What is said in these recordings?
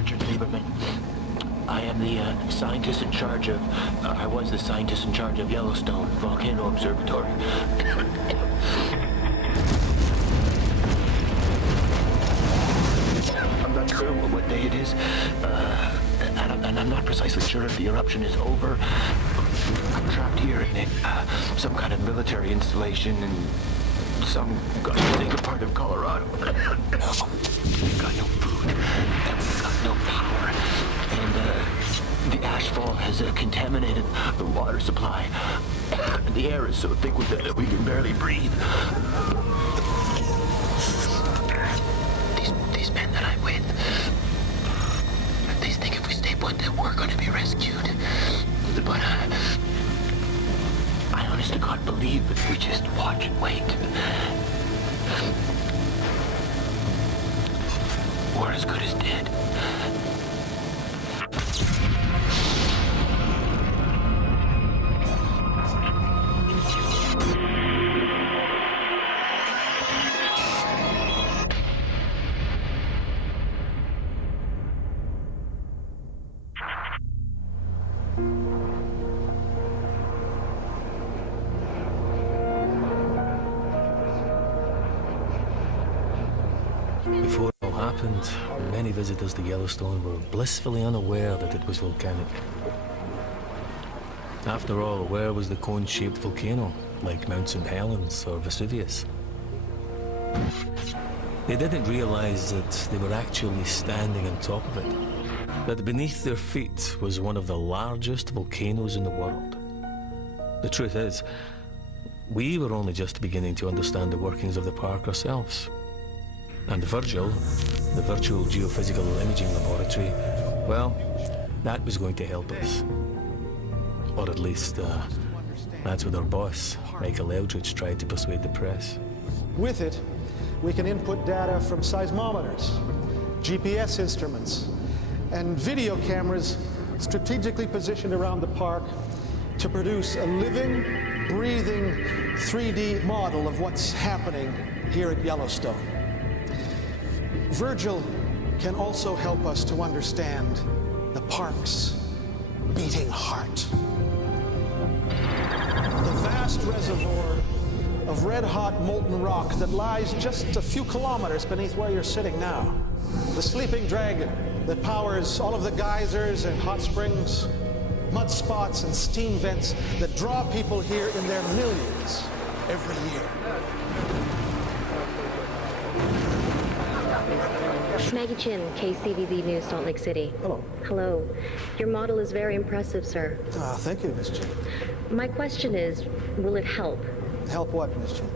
Richard Lieberman. I am the scientist in charge of, I was the scientist in charge of Yellowstone Volcano Observatory. I'm not sure what day it is, and I'm not precisely sure if the eruption is over. I'm trapped here in some kind of military installation in some godforsaken part of Colorado. We've got no food, and we've got no power. And the ashfall has contaminated the water supply. The air is so thick with it that we can barely breathe. These men that I'm with, they think if we stay put that we're going to be rescued. But I honest to God believe if we just watch and wait, we're as good as dead. Before it all happened, many visitors to Yellowstone were blissfully unaware that it was volcanic. After all, where was the cone-shaped volcano, like Mount St. Helens or Vesuvius? They didn't realize that they were actually standing on top of it, that beneath their feet was one of the largest volcanoes in the world. The truth is, we were only just beginning to understand the workings of the park ourselves. And Virgil, the virtual geophysical imaging laboratory, well, that was going to help us. Or at least, that's what our boss, Michael Eldridge, tried to persuade the press. With it, we can input data from seismometers, GPS instruments, and video cameras strategically positioned around the park to produce a living, breathing 3D model of what's happening here at Yellowstone. Virgil can also help us to understand the park's beating heart. The vast reservoir of red-hot molten rock that lies just a few kilometers beneath where you're sitting now. The sleeping dragon that powers all of the geysers and hot springs, mud spots and steam vents that draw people here in their millions every year. Maggie Chin, KCVZ News, Salt Lake City. Hello. Hello. Your model is very impressive, sir. Thank you, Miss Chin. My question is, will it help? Help what, Miss Chin?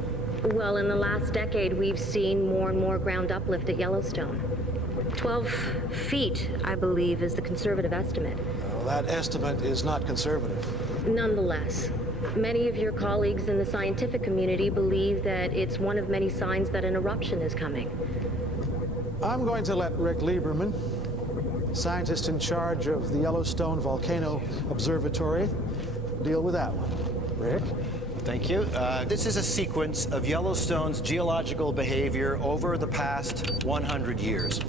Well, in the last decade, we've seen more and more ground uplift at Yellowstone. 12 feet, I believe, is the conservative estimate. Well, that estimate is not conservative. Nonetheless, many of your colleagues in the scientific community believe that it's one of many signs that an eruption is coming. I'm going to let Rick Lieberman, scientist in charge of the Yellowstone Volcano Observatory, deal with that one. Rick? Thank you. This is a sequence of Yellowstone's geological behavior over the past 100 years.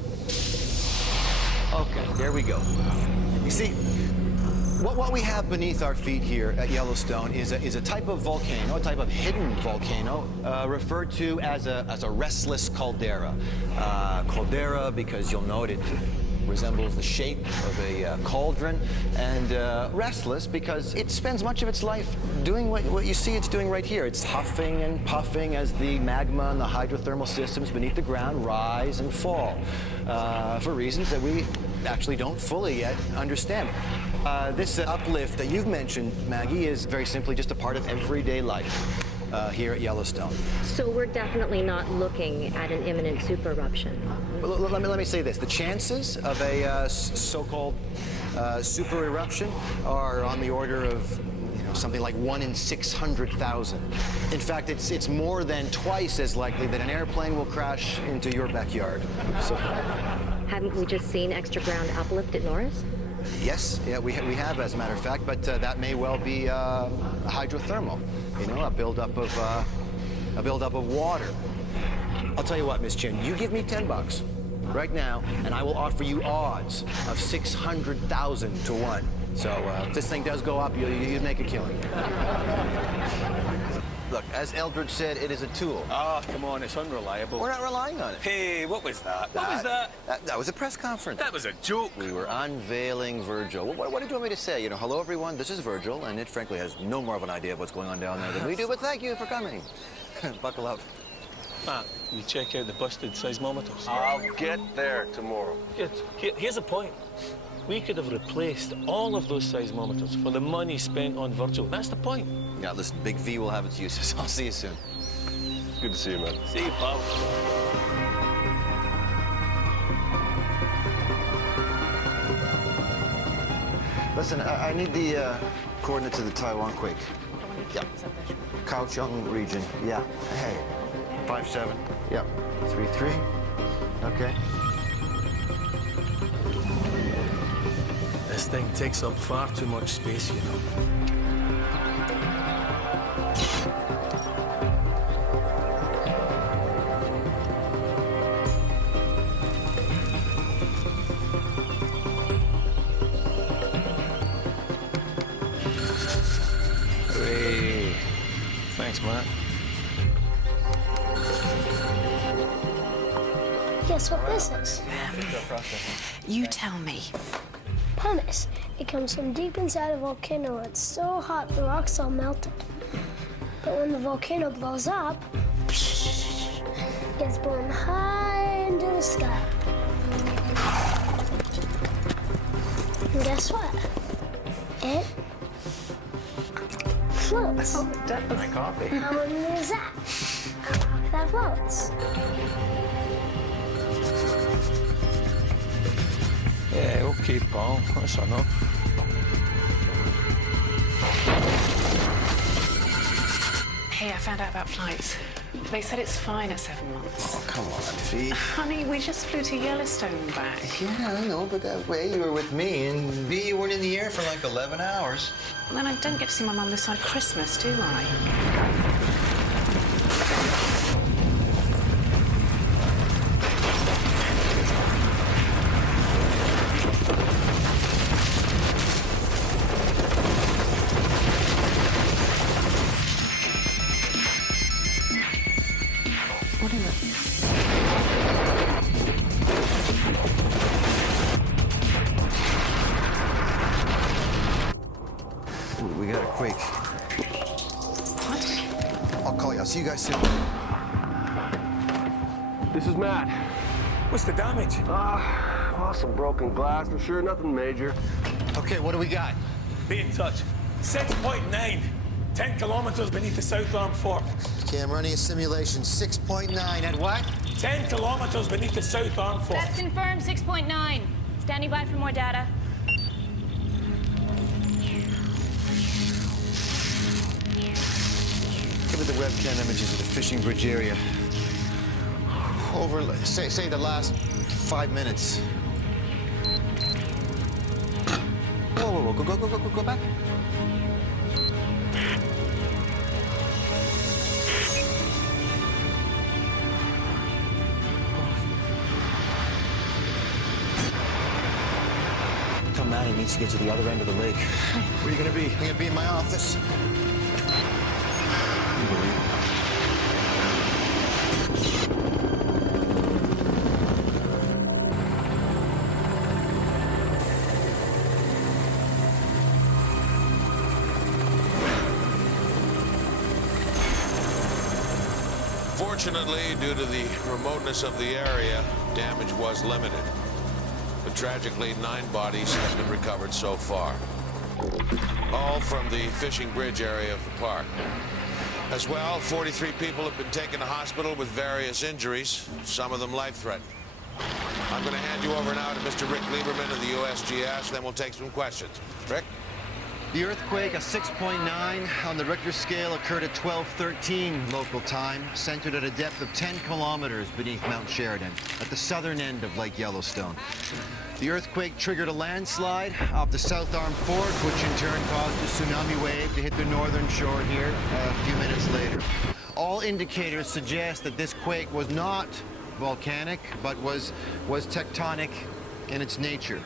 Okay, there we go. You see, what we have beneath our feet here at Yellowstone is a type of volcano, a type of hidden volcano, referred to as a restless caldera. Caldera because you'll note it resembles the shape of a cauldron, and restless because it spends much of its life doing what you see it's doing right here. It's huffing and puffing as the magma and the hydrothermal systems beneath the ground rise and fall for reasons that we actually don't fully yet understand. This uplift that you've mentioned, Maggie, is very simply just a part of everyday life here at Yellowstone. So we're definitely not looking at an imminent super eruption. Well, let me say this. The chances of a so-called super eruption are on the order of something like 1 in 600,000. In fact, it's more than twice as likely that an airplane will crash into your backyard. So, Haven't we just seen extra ground uplift at Norris? yes, yeah, we have, as a matter of fact, but that may well be hydrothermal. A buildup of water. I'll tell you what, Miss Chin, you give me $10, right now, and I will offer you odds of 600,000 to 1. So if this thing does go up, you'd make a killing. Look, as Eldridge said, it is a tool. Ah, come on, it's unreliable. We're not relying on it. Hey, what was that? What was that? That was a press conference. That was a joke. We were unveiling Virgil. What did you want me to say? You know, hello, everyone, this is Virgil, and it frankly has no more of an idea of what's going on down there than we do, but thank you for coming. Buckle up. Matt, you check out the busted seismometers. I'll get there tomorrow. Good. Here's the point. We could have replaced all of those seismometers for the money spent on Virgil. That's the point. Yeah, listen, Big V will have its uses. I'll see you soon. Good to see you, man. See you, pal. Listen, I need the coordinates of the Taiwan quake. Yeah. Kaohsiung region. Yeah. Hey. 5-7. Yep. 3-3. Okay. This thing takes up far too much space, you know. Hey. Thanks, Matt. Guess what this is? You tell me. Pumice. It comes from deep inside a volcano. It's so hot the rock's all melted. But when the volcano blows up, it gets blown high into the sky. And guess what? It floats. My coffee. How many is that? A rock that floats. Yeah, okay, pal. That's enough. Hey, I found out about flights. They said it's fine at 7 months. Oh, come on, Fee. Honey, we just flew to Yellowstone back. Yeah, I know, but that way you were with me, and B, you weren't in the air for like 11 hours. And then I don't get to see my mum this side of Christmas, do I? What is it? We got a quake. What? I'll call you. I'll see you guys soon. This is Matt. What's the damage? Well, some broken glass for sure, nothing major. Okay, what do we got? Be in touch. 6.9. 10 kilometers beneath the South Arm Fork. Okay, I'm running a simulation. 6.9 at what? 10 kilometers beneath the South Arm Fork. That's confirmed, 6.9. Standing by for more data. Give me the webcam images of the fishing bridge area. Over, say the last 5 minutes. Whoa, go back. Tell Matt he needs to get to the other end of the lake. Where are you gonna be? I'm gonna be in my office. Fortunately, due to the remoteness of the area, damage was limited. But tragically, 9 bodies have been recovered so far. All from the fishing bridge area of the park. As well, 43 people have been taken to hospital with various injuries, some of them life-threatening. I'm going to hand you over now to Mr. Rick Lieberman of the USGS, then we'll take some questions. Rick? The earthquake, a 6.9 on the Richter scale, occurred at 12:13 local time, centered at a depth of 10 kilometers beneath Mount Sheridan, at the southern end of Lake Yellowstone. The earthquake triggered a landslide off the South Arm Fork, which in turn caused a tsunami wave to hit the northern shore here a few minutes later. All indicators suggest that this quake was not volcanic, but was tectonic in its nature,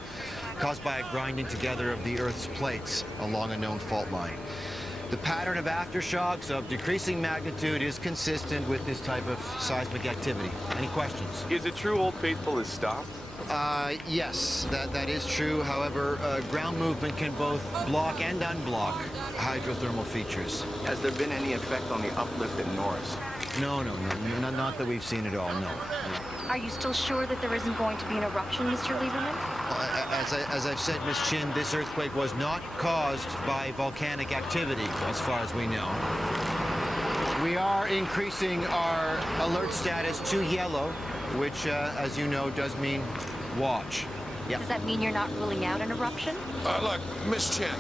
caused by a grinding together of the Earth's plates along a known fault line. The pattern of aftershocks of decreasing magnitude is consistent with this type of seismic activity. Any questions? Is it true Old Faithful is stopped? Yes, that is true. However, ground movement can both block and unblock hydrothermal features. Has there been any effect on the uplift at Norris? No, not that we've seen at all, no. Are you still sure that there isn't going to be an eruption, Mr. Lieberman? As I've said, Miss Chin, this earthquake was not caused by volcanic activity, as far as we know. We are increasing our alert status to yellow, which, as you know, does mean watch. Does that mean you're not ruling out an eruption? Look, Miss Chen,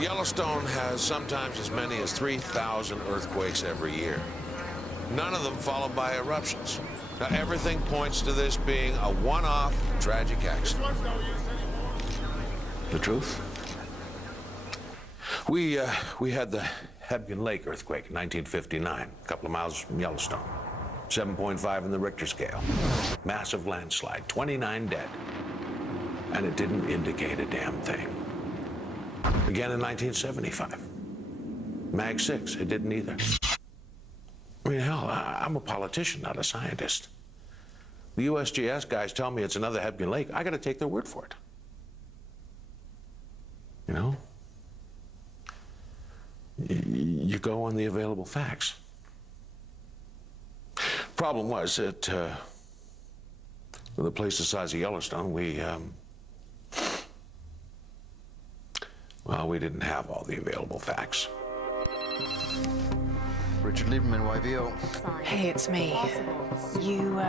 Yellowstone has sometimes as many as 3,000 earthquakes every year. None of them followed by eruptions. Now, everything points to this being a one-off tragic accident. The truth? We had the Hebgen Lake earthquake in 1959, a couple of miles from Yellowstone. 7.5 in the Richter scale. Massive landslide, 29 dead. And it didn't indicate a damn thing. Again in 1975. Mag 6, it didn't either. I mean, hell, I'm a politician, not a scientist. The USGS guys tell me it's another Hebgen Lake. I gotta take their word for it. You know? You go on the available facts. Problem was that with a place the size of Yellowstone, well, we didn't have all the available facts. Richard Lieberman, YVO. Hey, it's me. You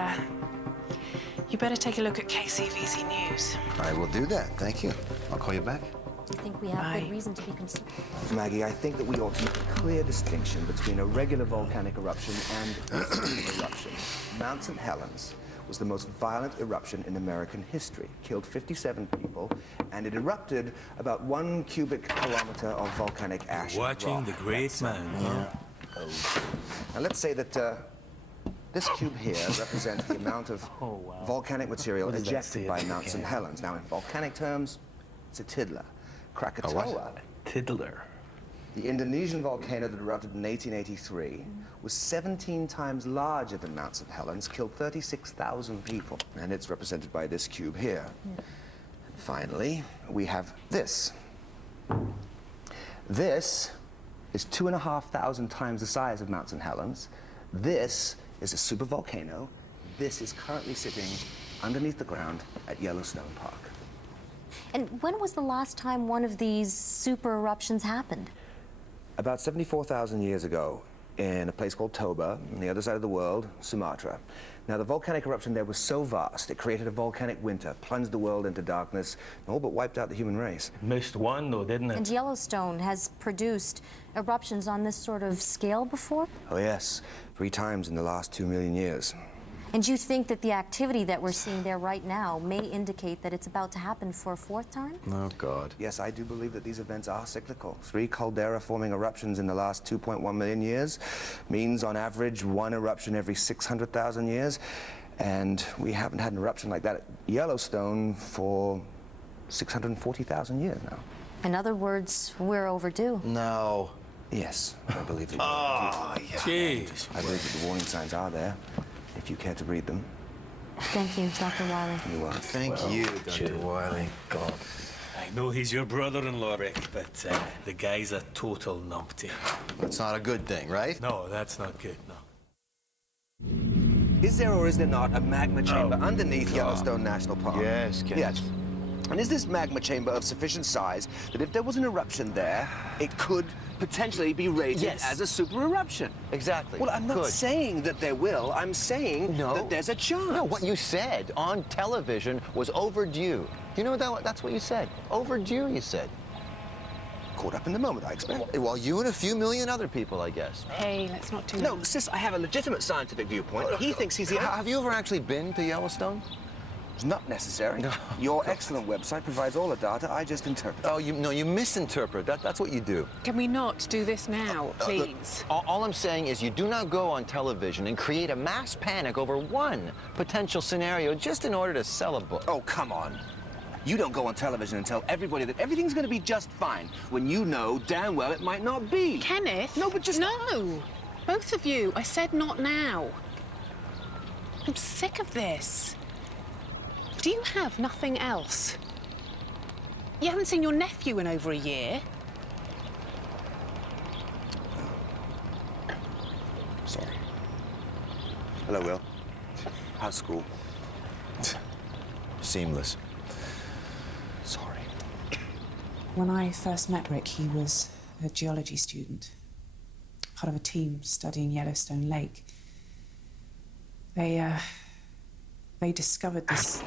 better take a look at KCVZ News. I will do that, thank you. I'll call you back. I think we have good reason to be concerned. Maggie, I think that we ought to make a clear distinction between a regular volcanic eruption and a super eruption. Mount St. Helens was the most violent eruption in American history. Killed 57 people, and it erupted about 1 cubic kilometer of volcanic ash. Watching the great man, huh? Now let's say that this cube here represents the amount of volcanic material ejected by Mount St. Helens. Now, in volcanic terms, it's a tiddler. Krakatoa, Tiddler. the Indonesian volcano that erupted in 1883, was 17 times larger than Mount St. Helens, killed 36,000 people, and it's represented by this cube here. Finally, we have this. This is 2,500 times the size of Mount St. Helens. This is a supervolcano. This is currently sitting underneath the ground at Yellowstone Park. And when was the last time one of these super eruptions happened? About 74,000 years ago, in a place called Toba, on the other side of the world, Sumatra. Now, the volcanic eruption there was so vast, it created a volcanic winter, plunged the world into darkness, and all but wiped out the human race. Missed one, though, didn't it? And Yellowstone has produced eruptions on this sort of scale before? Oh, yes. 3 times in the last 2 million years. And you think that the activity that we're seeing there right now may indicate that it's about to happen for a 4th time? Oh, God. Yes, I do believe that these events are cyclical. 3 caldera-forming eruptions in the last 2.1 million years means, on average, 1 eruption every 600,000 years. And we haven't had an eruption like that at Yellowstone for 640,000 years now. In other words, we're overdue. No. Yes, I believe that. Oh, yeah. Jeez. I believe that the warning signs are there, if you care to read them. Thank you, Dr. Wiley. You're welcome. Thank you, Dr. Wiley. God. I know he's your brother-in-law, Rick, but the guy's a total numpty. That's not a good thing, right? No, that's not good, no. Is there or is there not a magma chamber underneath Yellowstone National Park? Yes, Ken. Yes. And is this magma chamber of sufficient size that if there was an eruption there, it could potentially be rated as a super eruption? Exactly. Well, I'm not saying that there will. I'm saying that there's a chance. No, what you said on television was overdue. You know that's what you said. Overdue, you said. Caught up in the moment, I expect. Well, you and a few million other people, I guess. Hey, let's not do No, sis, I have a legitimate scientific viewpoint. He thinks he's the... Have you ever actually been to Yellowstone? It's not necessary. No. Your excellent website provides all the data. I just interpret. Oh, you misinterpret. That's what you do. Can we not do this now, please? Look, all I'm saying is you do not go on television and create a mass panic over one potential scenario just in order to sell a book. Oh, come on. You don't go on television and tell everybody that everything's going to be just fine when you know damn well it might not be. Kenneth? No, but just... No! Both of you. I said not now. I'm sick of this. Do you have nothing else? You haven't seen your nephew in over a year. Sorry. Hello, Will. How's school? Seamless. Sorry. When I first met Rick, he was a geology student, part of a team studying Yellowstone Lake. They discovered this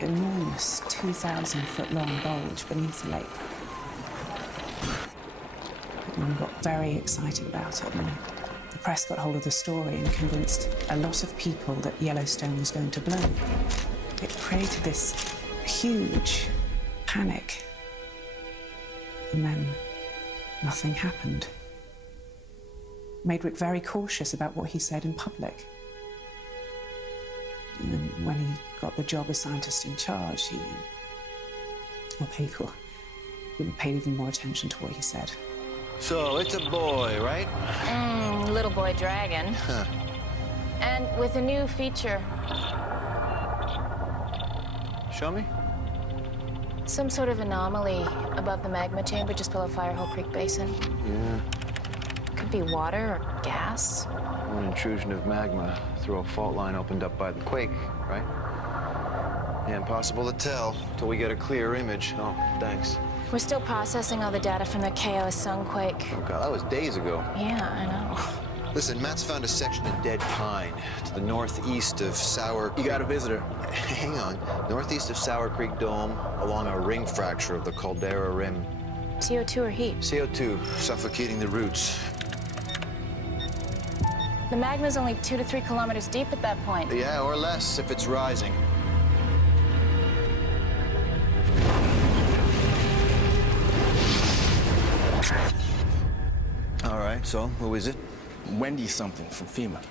enormous 2,000-foot-long bulge beneath the lake. Everyone got very excited about it, and the press got hold of the story and convinced a lot of people that Yellowstone was going to blow. It created this huge panic. And then nothing happened. Made Rick very cautious about what he said in public. And then when he got the job as scientist in charge, people paid even more attention to what he said. So it's a boy, right? Little boy dragon. Huh. And with a new feature. Show me. Some sort of anomaly above the magma chamber just below Firehole Creek Basin. Yeah. Could be water or gas. An intrusion of magma through a fault line opened up by the quake, right? Yeah, impossible to tell till we get a clear image. Oh, thanks. We're still processing all the data from the KO sunquake. Oh, God, that was days ago. Yeah, I know. Listen, Matt's found a section of dead pine to the northeast of Sour Creek. You got a visitor. Hang on. Northeast of Sour Creek Dome, along a ring fracture of the Caldera Rim. CO2 or heat? CO2, suffocating the roots. The magma's only 2 to 3 kilometers deep at that point. Yeah, or less if it's rising. All right, so who is it? Wendy something from FEMA.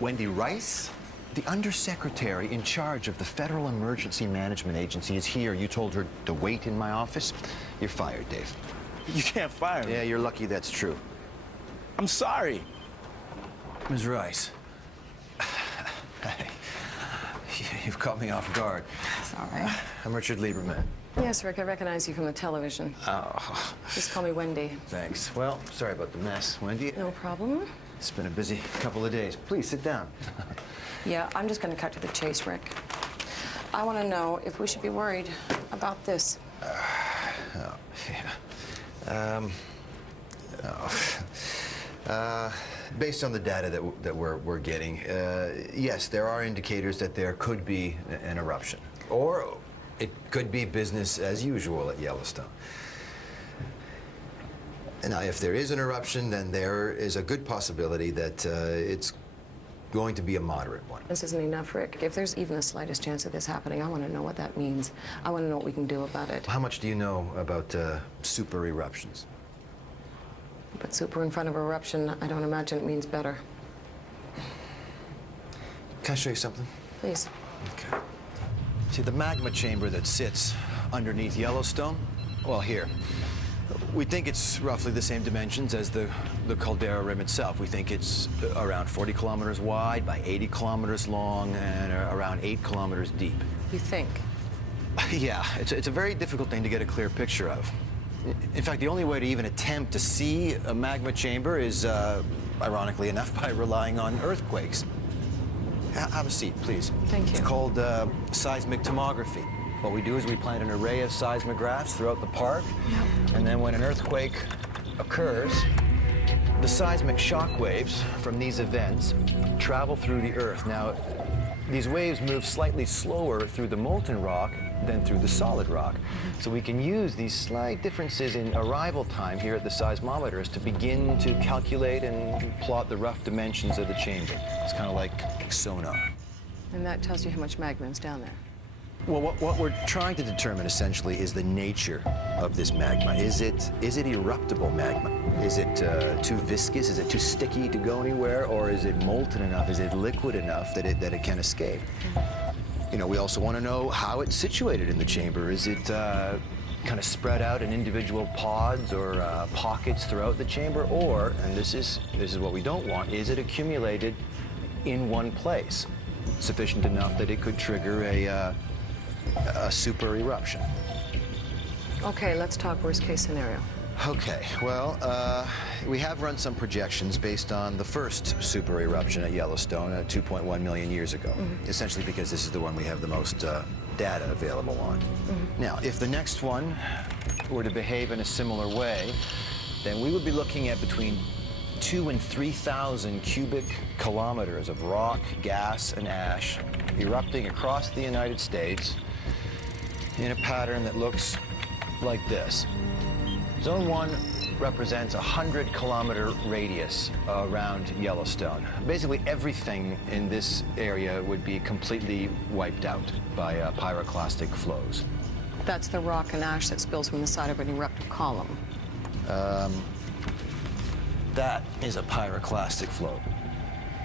Wendy Rice? The undersecretary in charge of the Federal Emergency Management Agency is here. You told her to wait in my office? You're fired, Dave. You can't fire me. Yeah, you're lucky that's true. I'm sorry. Ms. Rice. Hey, you've caught me off guard. Sorry. I'm Richard Lieberman. Yes, Rick, I recognize you from the television. Oh. Just call me Wendy. Thanks. Well, sorry about the mess, Wendy. No problem. It's been a busy couple of days. Please, sit down. Yeah, I'm just going to cut to the chase, Rick. I want to know if we should be worried about this. Based on the data that we're getting, yes, there are indicators that there could be an eruption. Or it could be business as usual at Yellowstone. Now, if there is an eruption, then there is a good possibility that it's going to be a moderate one. This isn't enough, Rick. If there's even the slightest chance of this happening, I want to know what that means. I want to know what we can do about it. How much do you know about super eruptions? Put super in front of eruption, I don't imagine it means better. Can I show you something? Please. Okay. See, the magma chamber that sits underneath Yellowstone? Well, here. We think it's roughly the same dimensions as the Caldera Rim itself. We think it's around 40 kilometers wide by 80 kilometers long and around 8 kilometers deep. You think? Yeah, it's a very difficult thing to get a clear picture of. In fact, the only way to even attempt to see a magma chamber is, ironically enough, by relying on earthquakes. Have a seat, please. Thank you. It's called seismic tomography. What we do is we plant an array of seismographs throughout the park, and then when an earthquake occurs, the seismic shock waves from these events travel through the Earth. Now, these waves move slightly slower through the molten rock than through the solid rock. So we can use these slight differences in arrival time here at the seismometers to begin to calculate and plot the rough dimensions of the chamber. It's kind of like sonar. And that tells you how much magma is down there. Well, what we're trying to determine essentially is the nature of this magma. Is it eruptible magma? Is it too viscous? Is it too sticky to go anywhere? Or is it molten enough? Is it liquid enough that it can escape? You know, we also want to know how it's situated in the chamber. Is it kind of spread out in individual pods or pockets throughout the chamber? Or, and this is what we don't want, is it accumulated in one place, sufficient enough that it could trigger a super eruption? Okay, let's talk worst case scenario. Okay, well, we have run some projections based on the first super eruption at Yellowstone 2.1 million years ago, essentially because this is the one we have the most data available on. Now, if the next one were to behave in a similar way, then we would be looking at between 2,000 and 3,000 cubic kilometers of rock, gas, and ash erupting across the United States in a pattern that looks like this. Zone 1 represents a 100-kilometer radius around Yellowstone. Basically, everything in this area would be completely wiped out by pyroclastic flows. That's the rock and ash that spills from the side of an eruptive column. That is a pyroclastic flow.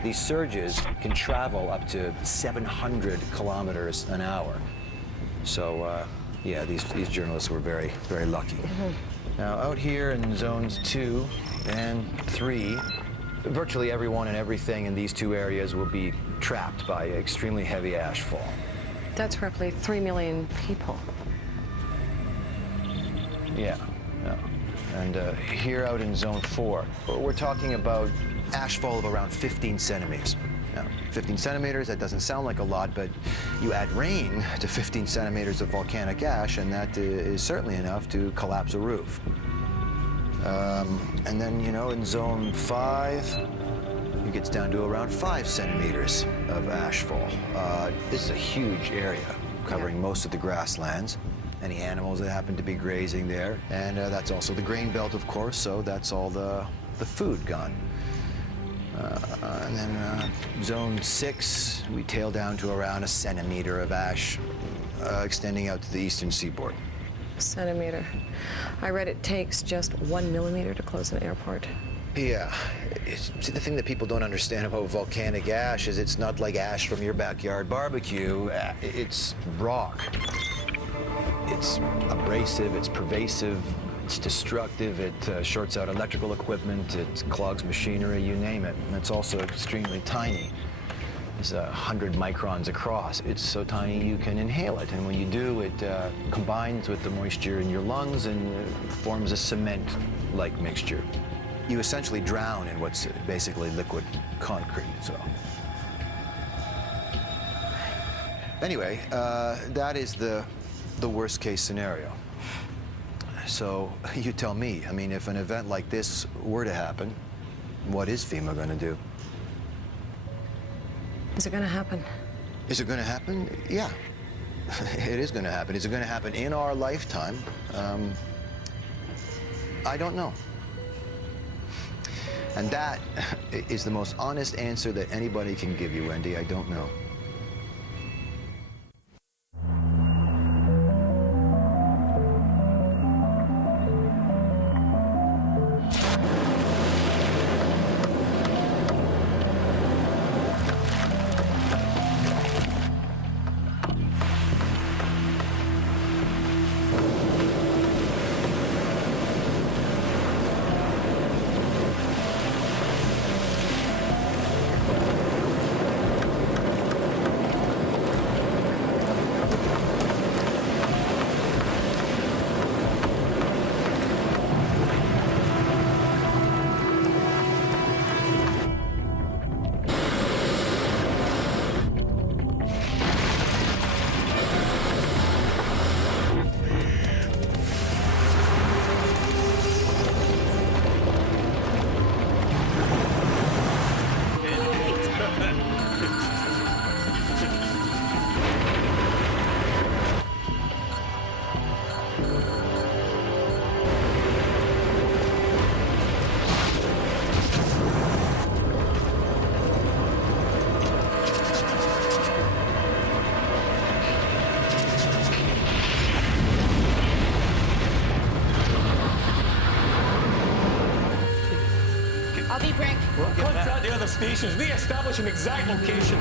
These surges can travel up to 700 kilometers an hour. So, yeah, these journalists were very, very lucky. Now, out here in zones 2 and 3, virtually everyone and everything in these two areas will be trapped by extremely heavy ash fall. That's roughly 3 million people. Yeah. And here out in zone 4, we're talking about ashfall of around 15 centimeters. Now, 15 centimeters, that doesn't sound like a lot, but you add rain to 15 centimeters of volcanic ash, and that is certainly enough to collapse a roof. And then, you know, in zone 5, it gets down to around 5 centimeters of ashfall. This is a huge area covering most of the grasslands. Any animals that happen to be grazing there. And that's also the grain belt, of course, so that's all the food gone. And then zone 6, we tail down to around 1 centimeter of ash extending out to the eastern seaboard. Centimeter. I read it takes just 1 millimeter to close an airport. Yeah. See, the thing that people don't understand about volcanic ash is it's not like ash from your backyard barbecue. It's rock. It's abrasive, it's pervasive, it's destructive, it shorts out electrical equipment, it clogs machinery, you name it. And it's also extremely tiny. It's 100 microns across. It's so tiny you can inhale it, and when you do, it combines with the moisture in your lungs and forms a cement-like mixture. You essentially drown in what's basically liquid concrete, so. Anyway, that is the worst case scenario. So you tell me, I mean, if an event like this were to happen, what is FEMA going to do? Is it going to happen? Is it going to happen? Yeah, it is going to happen. Is it going to happen in our lifetime? I don't know. And that is the most honest answer that anybody can give you, Wendy. I don't know. stations. Re-establish an exact location.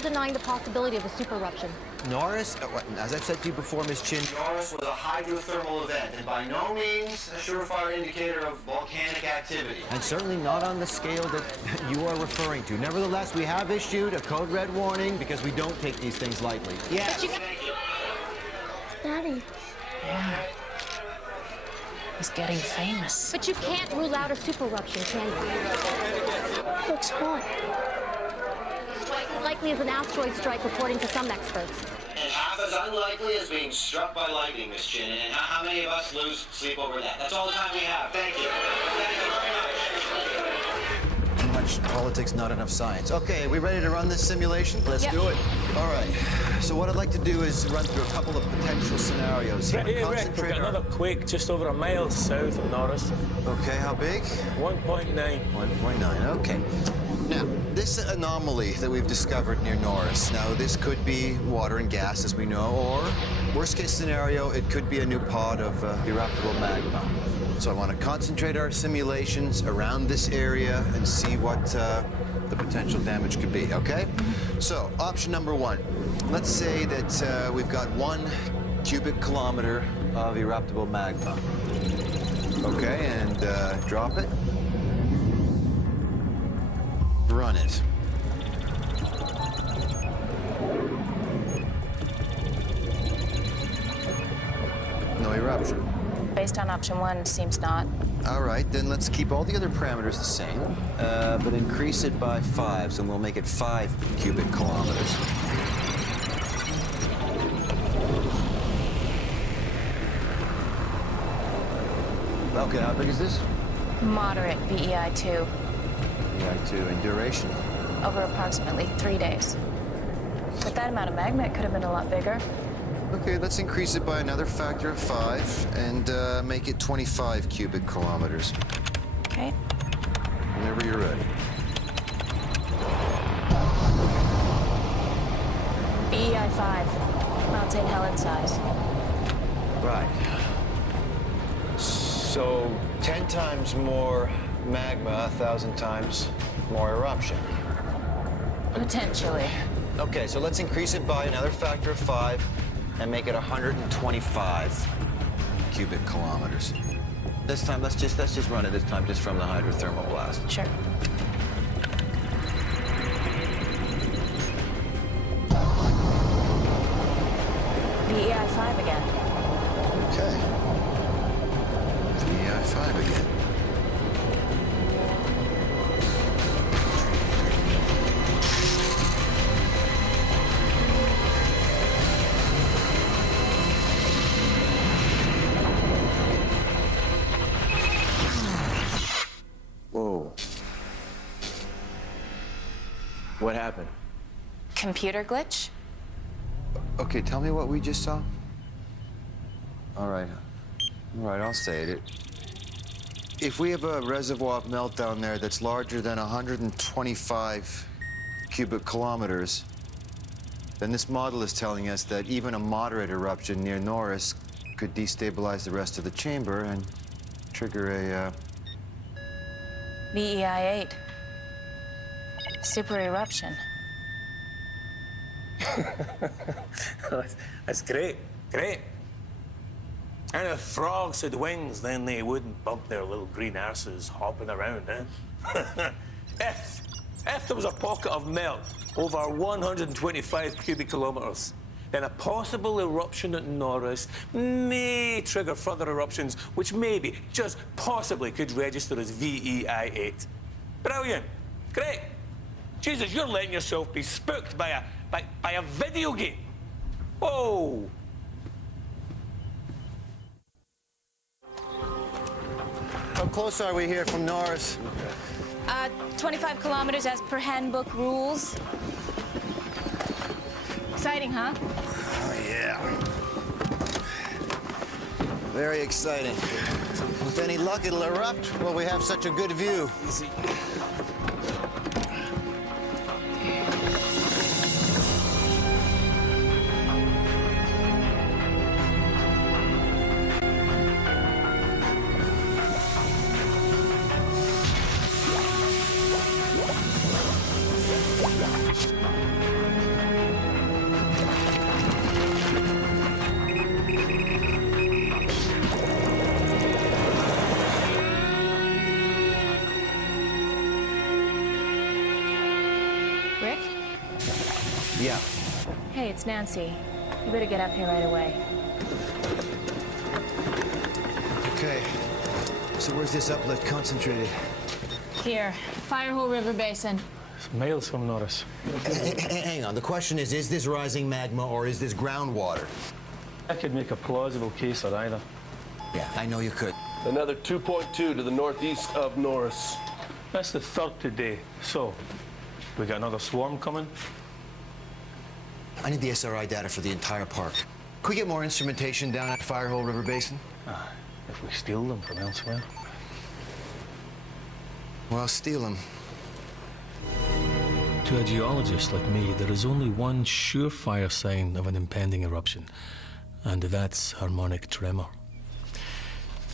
Denying the possibility of a super eruption. Norris, as I've said to you before, Miss Chin, Norris was a hydrothermal event, and by no means a surefire indicator of volcanic activity. And certainly not on the scale that you are referring to. Nevertheless, we have issued a code red warning because we don't take these things lightly. Yes. Daddy. Yeah. He's getting famous. But you can't rule out a super eruption, can you? Looks hot. As likely as an asteroid strike, according to some experts. And half as unlikely as being struck by lightning, Miss Chin. And how many of us lose sleep over that? That's all the time we have. Thank you. Thank you very much. Too much politics, not enough science. Okay, we ready to run this simulation? Let's do it. All right. So what I'd like to do is run through a couple of potential scenarios here. Hey, Rick, we've got another quake just over a mile south of Norris. Okay, how big? 1.9. 1.9, okay. Now, this anomaly that we've discovered near Norris, now this could be water and gas, as we know, or worst case scenario, it could be a new pod of eruptible magma. So I want to concentrate our simulations around this area and see what the potential damage could be, okay? So, option number one. Let's say that we've got 1 cubic kilometer of eruptible magma. Okay, and drop it. Run it. No eruption. Based on option 1, seems not. All right, then let's keep all the other parameters the same, but increase it by 5, so we'll make it 5 cubic kilometers. Okay, how big is this? Moderate VEI2. VEI2, and duration? Over approximately 3 days. With that amount of magma, it could have been a lot bigger. Okay, let's increase it by another factor of 5 and make it 25 cubic kilometers. Okay. Whenever you're ready. VEI5. Mount St. Helens size. Right. So 10 times more magma, 1,000 times more eruption. Potentially. Okay, so let's increase it by another factor of 5 and make it 125 cubic kilometers. This time, let's just run it this time just from the hydrothermal blast. Sure. VEI5 again. Okay. VEI5 again. Whoa. What happened? Computer glitch? Okay, tell me what we just saw. All right, I'll say it. If we have a reservoir meltdown there that's larger than 125 cubic kilometers, then this model is telling us that even a moderate eruption near Norris could destabilize the rest of the chamber and trigger a VEI8. Super eruption. That's great, great. And if frogs had wings, then they wouldn't bump their little green arses hopping around, eh? If there was a pocket of melt over 125 cubic kilometers, then a possible eruption at Norris may trigger further eruptions, which maybe, just possibly, could register as VEI8. Brilliant. Great. Jesus, you're letting yourself be spooked by a video game. Whoa. How close are we here from Norris? 25 kilometers as per handbook rules. Exciting, huh? Oh, yeah. Very exciting. With any luck, it'll erupt while we have such a good view. Rick? Yeah. Hey, it's Nancy. You better get up here right away. Okay. So where's this uplift concentrated? Here, Firehole River Basin. It's miles from Norris. Hang on. The question is this rising magma or is this groundwater? I could make a plausible case for either. Yeah, I know you could. Another 2.2 to the northeast of Norris. That's the third today. So, we got another swarm coming? I need the SRI data for the entire park. Could we get more instrumentation down at Firehole River Basin? If we steal them from elsewhere. Well, steal them. To a geologist like me, there is only one surefire sign of an impending eruption, and that's harmonic tremor.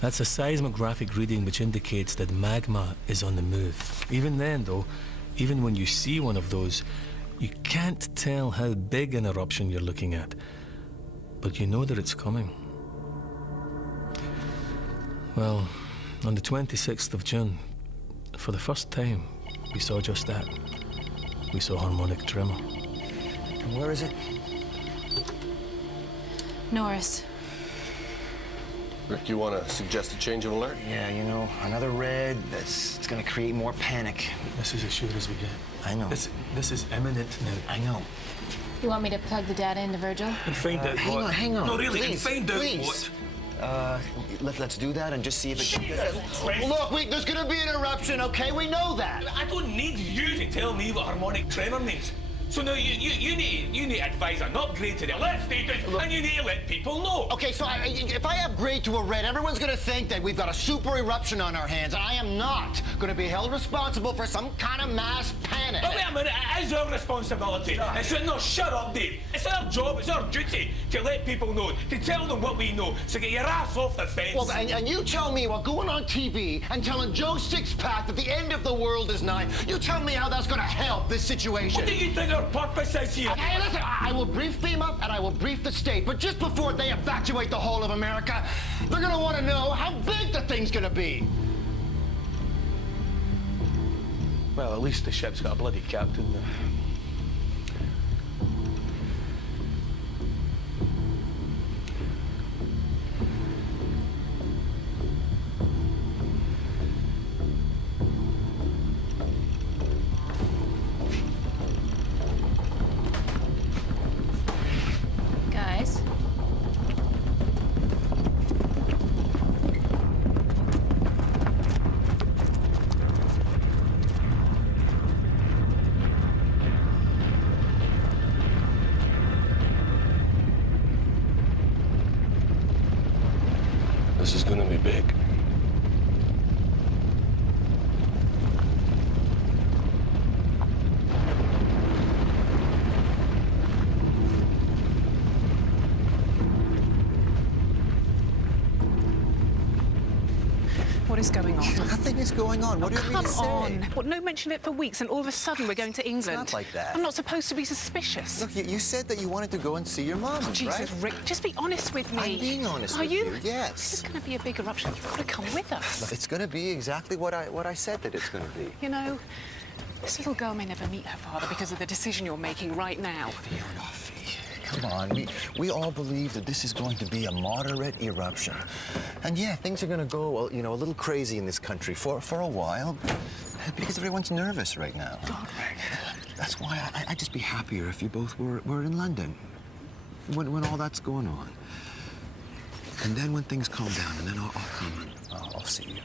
That's a seismographic reading which indicates that magma is on the move. Even then, though, even when you see one of those, you can't tell how big an eruption you're looking at, but you know that it's coming. Well, on the 26th of June, for the first time, we saw just that. We saw harmonic tremor. And where is it? Norris. Rick, you want to suggest a change of alert? Yeah, you know, another red, it's gonna create more panic. This is as sure as we get. I know. This is imminent now. I know. You want me to plug the data into Virgil? And find out hang what? on, hang on. No, really, Please, and find please. out what? Let's do that and just see if it... Look, there's gonna be an eruption, okay? We know that. I don't need you to tell me what harmonic tremor means. So now you need to advise an upgrade to the alert status, and you need to let people know. Okay, so if I upgrade to a red, everyone's gonna think that we've got a super eruption on our hands, and I am not gonna be held responsible for some kind of mass panic. But wait a minute, it is our responsibility. No, shut up, Dave. It's our job, it's our duty to let people know, to tell them what we know, so get your ass off the fence. Well, and you tell me while going on TV and telling Joe Sixpack that the end of the world is nigh, you tell me how that's gonna help this situation. What do you think our purpose is here? Hey, listen, I will brief FEMA and I will brief the state, but just before they evacuate the whole of America, they're gonna want to know how big the thing's gonna be. Well, at least the ship's got a bloody captain there. Guys? This is gonna be big. What is going on? Nothing is going on. What do you mean to say? Come on. What, no mention of it for weeks, and all of a sudden we're going to England. It's not like that. I'm not supposed to be suspicious. Look, you said that you wanted to go and see your mom, Jesus, right? Rick, just be honest with me. I'm being honest Are with you? you, yes. This is going to be a big eruption. You've got to come with us. Look, it's going to be exactly what I said that it's going to be. You know, this little girl may never meet her father because of the decision you're making right now. Come on, we all believe that this is going to be a moderate eruption. And yeah, things are going to go, well, you know, a little crazy in this country for a while because everyone's nervous right now. God, Rick. That's why I'd just be happier if you both were in London when all that's going on. And then when things calm down, and then I'll come and I'll see you.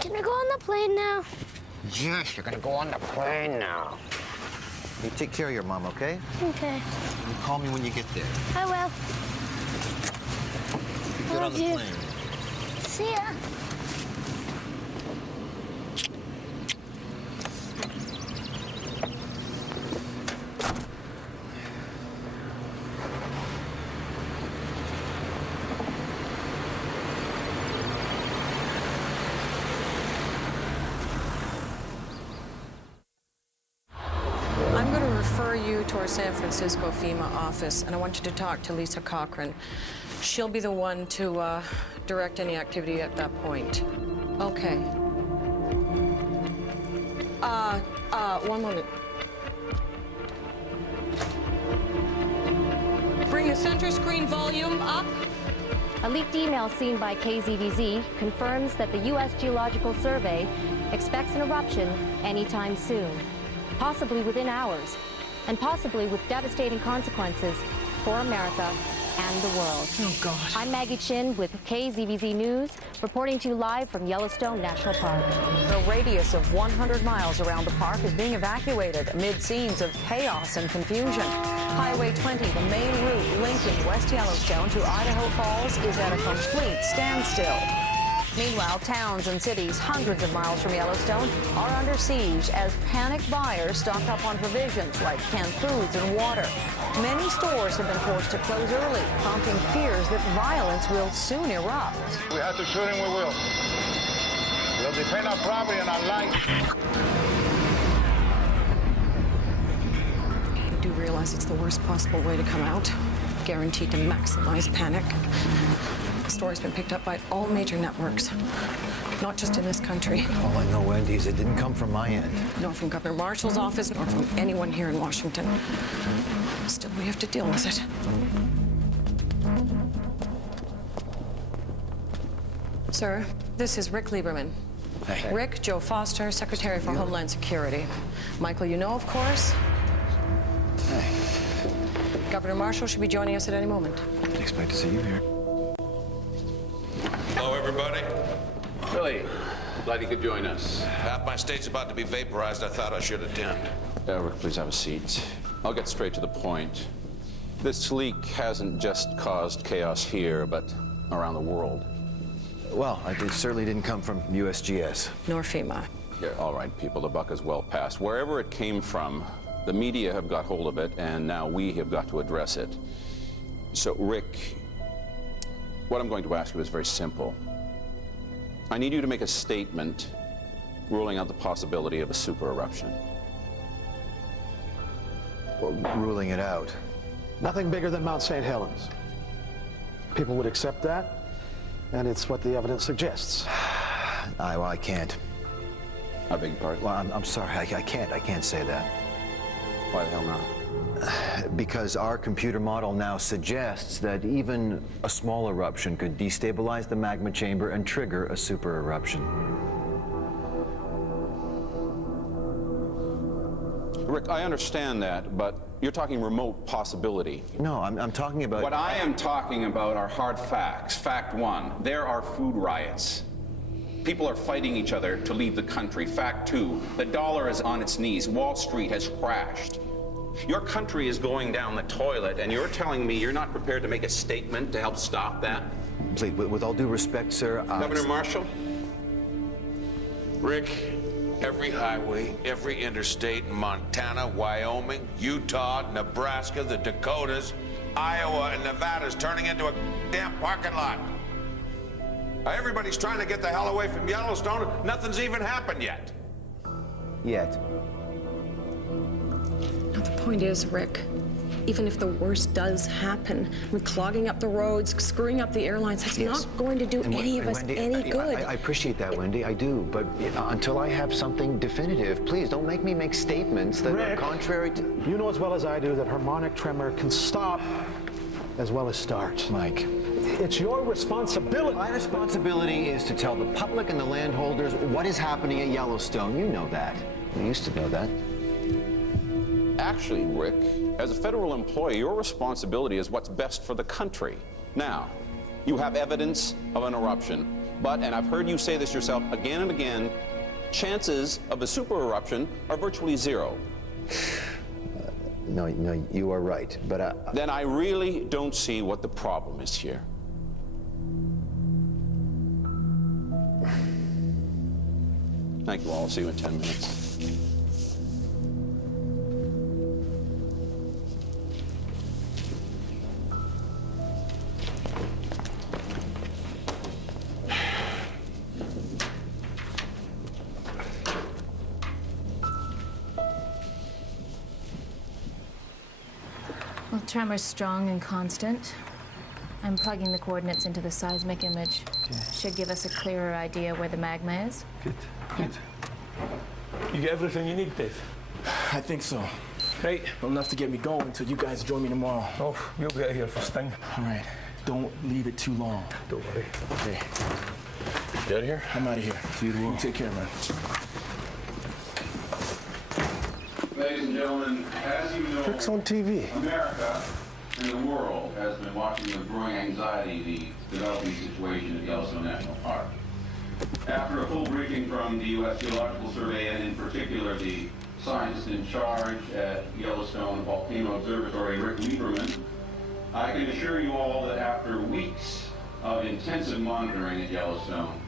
Can I go on the plane now? Yes, you're going to go on the plane now. You take care of your mom, okay? Okay. You call me when you get there. I will. get on Love the you. plane. See ya. I'm going to refer you to our San Francisco FEMA office, and I want you to talk to Lisa Cochran. She'll be the one to direct any activity at that point. Okay. One moment. Bring the center screen volume up. A leaked email seen by KZVZ confirms that the U.S. Geological Survey expects an eruption anytime soon, possibly within hours, and possibly with devastating consequences for America and the world. Oh, God. I'm Maggie Chin with KZVZ News, reporting to you live from Yellowstone National Park. A radius of 100 miles around the park is being evacuated amid scenes of chaos and confusion. Highway 20, the main route linking West Yellowstone to Idaho Falls, is at a complete standstill. Meanwhile, towns and cities hundreds of miles from Yellowstone are under siege as panicked buyers stock up on provisions like canned foods and water. Many stores have been forced to close early, prompting fears that violence will soon erupt. We have to shoot him, we will. We'll defend our property and our life. You do realize it's the worst possible way to come out, guaranteed to maximize panic. The story's been picked up by all major networks, not just in this country. All I know, Wendy, is it didn't come from my end. Nor from Governor Marshall's office, nor from anyone here in Washington. Still, we have to deal with it. Sir, this is Rick Lieberman. Hey. Rick, Joe Foster, Secretary for Homeland Security. Michael, you know, of course. Hey. Governor Marshall should be joining us at any moment. Expect to see you here. Hello, everybody. Billy, glad you could join us. Half my state's about to be vaporized. I thought I should attend. Rick, please have a seat. I'll get straight to the point. This leak hasn't just caused chaos here, but around the world. Well, it certainly didn't come from USGS. Nor FEMA. Yeah, all right, people, the buck is well past. Wherever it came from, the media have got hold of it, and now we have got to address it. So, Rick, what I'm going to ask you is very simple. I need you to make a statement ruling out the possibility of a super eruption. Well, ruling it out. Nothing bigger than Mount St. Helens. People would accept that, and it's what the evidence suggests. I can't. I beg your pardon? Well, I'm sorry, I can't say that. Why the hell not? Because our computer model now suggests that even a small eruption could destabilize the magma chamber and trigger a super eruption. Rick, I understand that, but you're talking remote possibility. No, I'm talking about... What I am talking about are hard facts. Fact one, there are food riots. People are fighting each other to leave the country. Fact two, the dollar is on its knees. Wall Street has crashed. Your country is going down the toilet, and you're telling me you're not prepared to make a statement to help stop that? Please, with all due respect, sir... Governor Marshall? Rick, every highway, every interstate in Montana, Wyoming, Utah, Nebraska, the Dakotas, Iowa, and Nevada is turning into a damn parking lot. Everybody's trying to get the hell away from Yellowstone. Nothing's even happened yet. Yet. Now, the point is, Rick, even if the worst does happen, clogging up the roads, screwing up the airlines, that's not going to do any of us Wendy, any good. I appreciate that, Wendy, I do. But until I have something definitive, please don't make me make statements that are contrary to... You know as well as I do that harmonic tremor can stop as well as start. Mike. It's your responsibility. My responsibility is to tell the public and the landholders what is happening at Yellowstone. You know that. You used to know that. Actually, Rick, as a federal employee, your responsibility is what's best for the country. Now, you have evidence of an eruption, but, and I've heard you say this yourself again and again, chances of a super eruption are virtually zero. No, you are right, but... Then I really don't see what the problem is here. Thank you all. I'll see you in 10 minutes. Well, tremor's strong and constant. I'm plugging the coordinates into the seismic image. Okay. Should give us a clearer idea where the magma is. Good, good. You get everything you need, Dave? I think so. Right, well, enough to get me going until you guys join me tomorrow. Oh, we'll be out of here first thing. All right, don't leave it too long. Don't worry. Okay. You out of here? I'm out of here. See you tomorrow. Take care, man. Ladies and gentlemen, as you know, Rick's on TV. America and the world has been watching with growing anxiety the developing situation at Yellowstone National Park. After a full briefing from the U.S. Geological Survey, and in particular the scientist in charge at Yellowstone Volcano Observatory, Rick Lieberman, I can assure you all that after weeks of intensive monitoring at Yellowstone,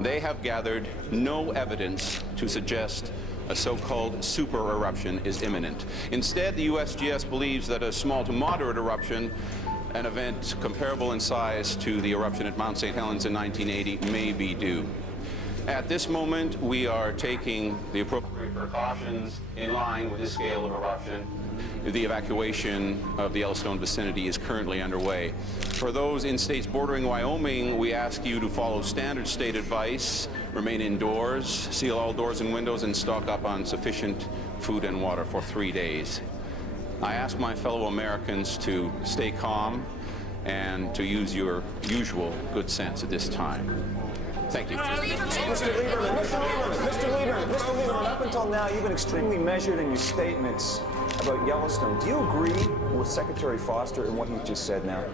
they have gathered no evidence to suggest a so-called super eruption is imminent. Instead, the USGS believes that a small to moderate eruption, an event comparable in size to the eruption at Mount St. Helens in 1980, may be due. At this moment, we are taking the appropriate precautions in line with this scale of eruption. The evacuation of the Yellowstone vicinity is currently underway. For those in states bordering Wyoming, we ask you to follow standard state advice, remain indoors, seal all doors and windows, and stock up on sufficient food and water for 3 days. I ask my fellow Americans to stay calm and to use your usual good sense at this time. Thank you. Mr. Lieberman, up until now, you've been extremely measured in your statements about Yellowstone. Do you agree with Secretary Foster in what he just said now?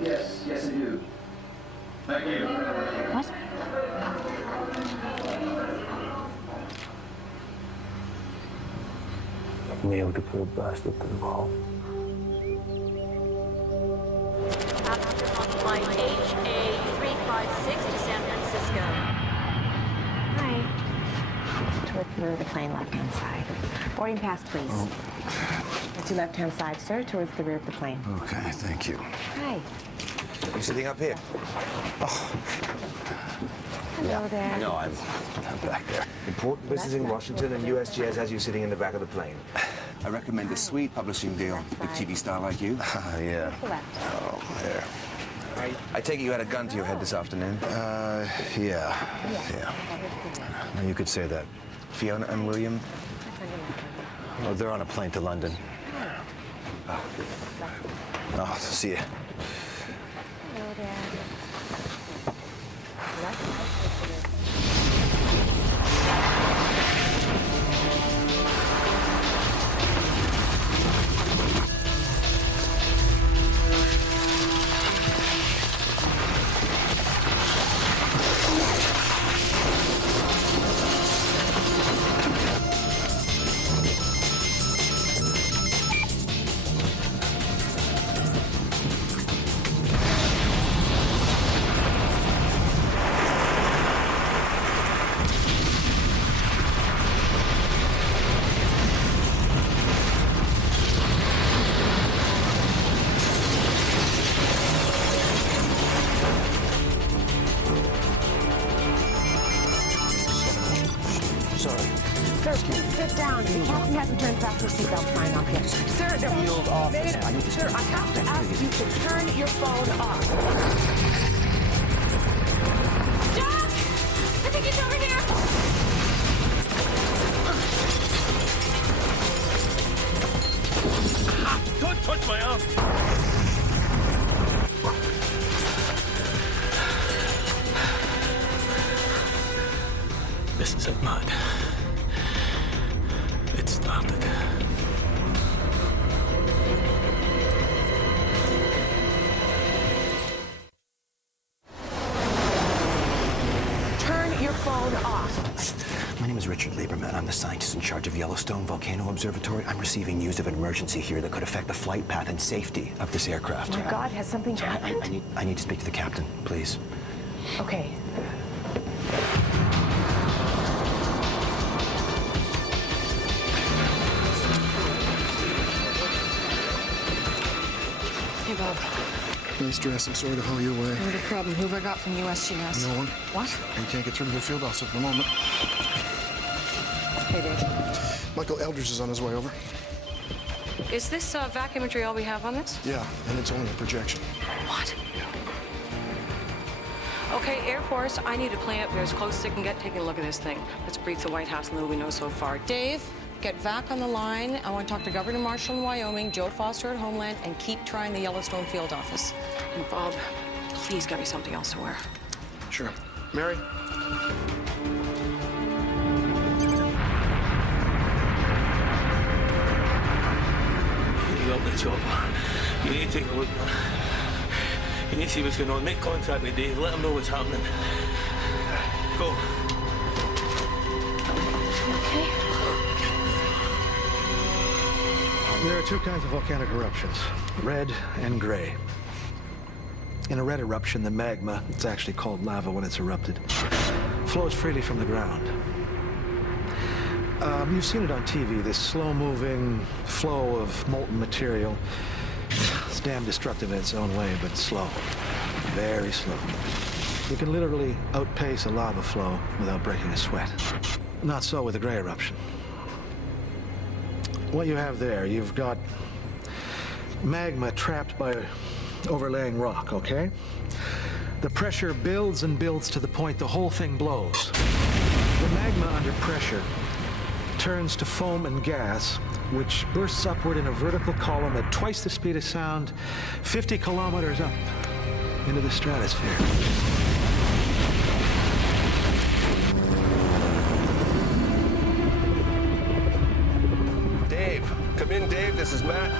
Yes, I do. Thank you. What? Nailed the poor bastard to the wall. Passenger on flight HA356 to San Francisco. Hi. Towards the rear of the plane, left-hand side. Boarding pass, please. Oh. To left-hand side, sir, towards the rear of the plane. Okay, thank you. Hi. You sitting up here? Oh. Hello there. No, I'm back there. Important business in Washington, and USGS has you sitting in the back of the plane. I recommend a sweet publishing deal. Big TV star like you. Yeah. Oh, there. I take it you had a gun to your head this afternoon? Yeah. Now you could say that. Fiona and William? Oh, they're on a plane to London. Oh, see ya. Hello there. Sit down. The captain hasn't turned back the seatbelt sign off yet. Sir, Field office. Sir, I have to ask you to turn your phone off. Doc! I think he's over here! Don't touch my arm! This is it, Matt. It started. Turn your phone off. My name is Richard Lieberman. and I'm the scientist in charge of Yellowstone Volcano Observatory. I'm receiving news of an emergency here that could affect the flight path and safety of this aircraft. Oh my God, has something happened? I need to speak to the captain, please. Okay. Hey, Bob. Nice dress. I'm sorry to haul you away. Not a problem. Who have I got from USGS? No one. What? You can't get through to the field office at the moment. Hey, Dave. Michael Eldridge is on his way over. Is this vac imagery all we have on this? Yeah, and it's only a projection. What? Okay, Air Force, I need a plane up there as close as they can get taking a look at this thing. Let's brief the White House on what we know so far. Dave, get VAC on the line. I want to talk to Governor Marshall in Wyoming, Joe Foster at Homeland, and keep trying the Yellowstone field office. And Bob, please get me something else to wear. Sure. Mary? You got the chopper. You need to take a look now. You need to see what's going on. Make contact with Dave. Let him know what's happening. Go. Okay. There are two kinds of volcanic eruptions, red and gray. In a red eruption, the magma, it's actually called lava when it's erupted, flows freely from the ground. You've seen it on TV, this slow-moving flow of molten material. It's damn destructive in its own way, but slow. Very slow. You can literally outpace a lava flow without breaking a sweat. Not so with a gray eruption. What you have there, you've got magma trapped by overlaying rock, okay? The pressure builds and builds to the point the whole thing blows. The magma under pressure turns to foam and gas, which bursts upward in a vertical column at twice the speed of sound, 50 kilometers up into the stratosphere. Dave, come in, Dave. This is Matt.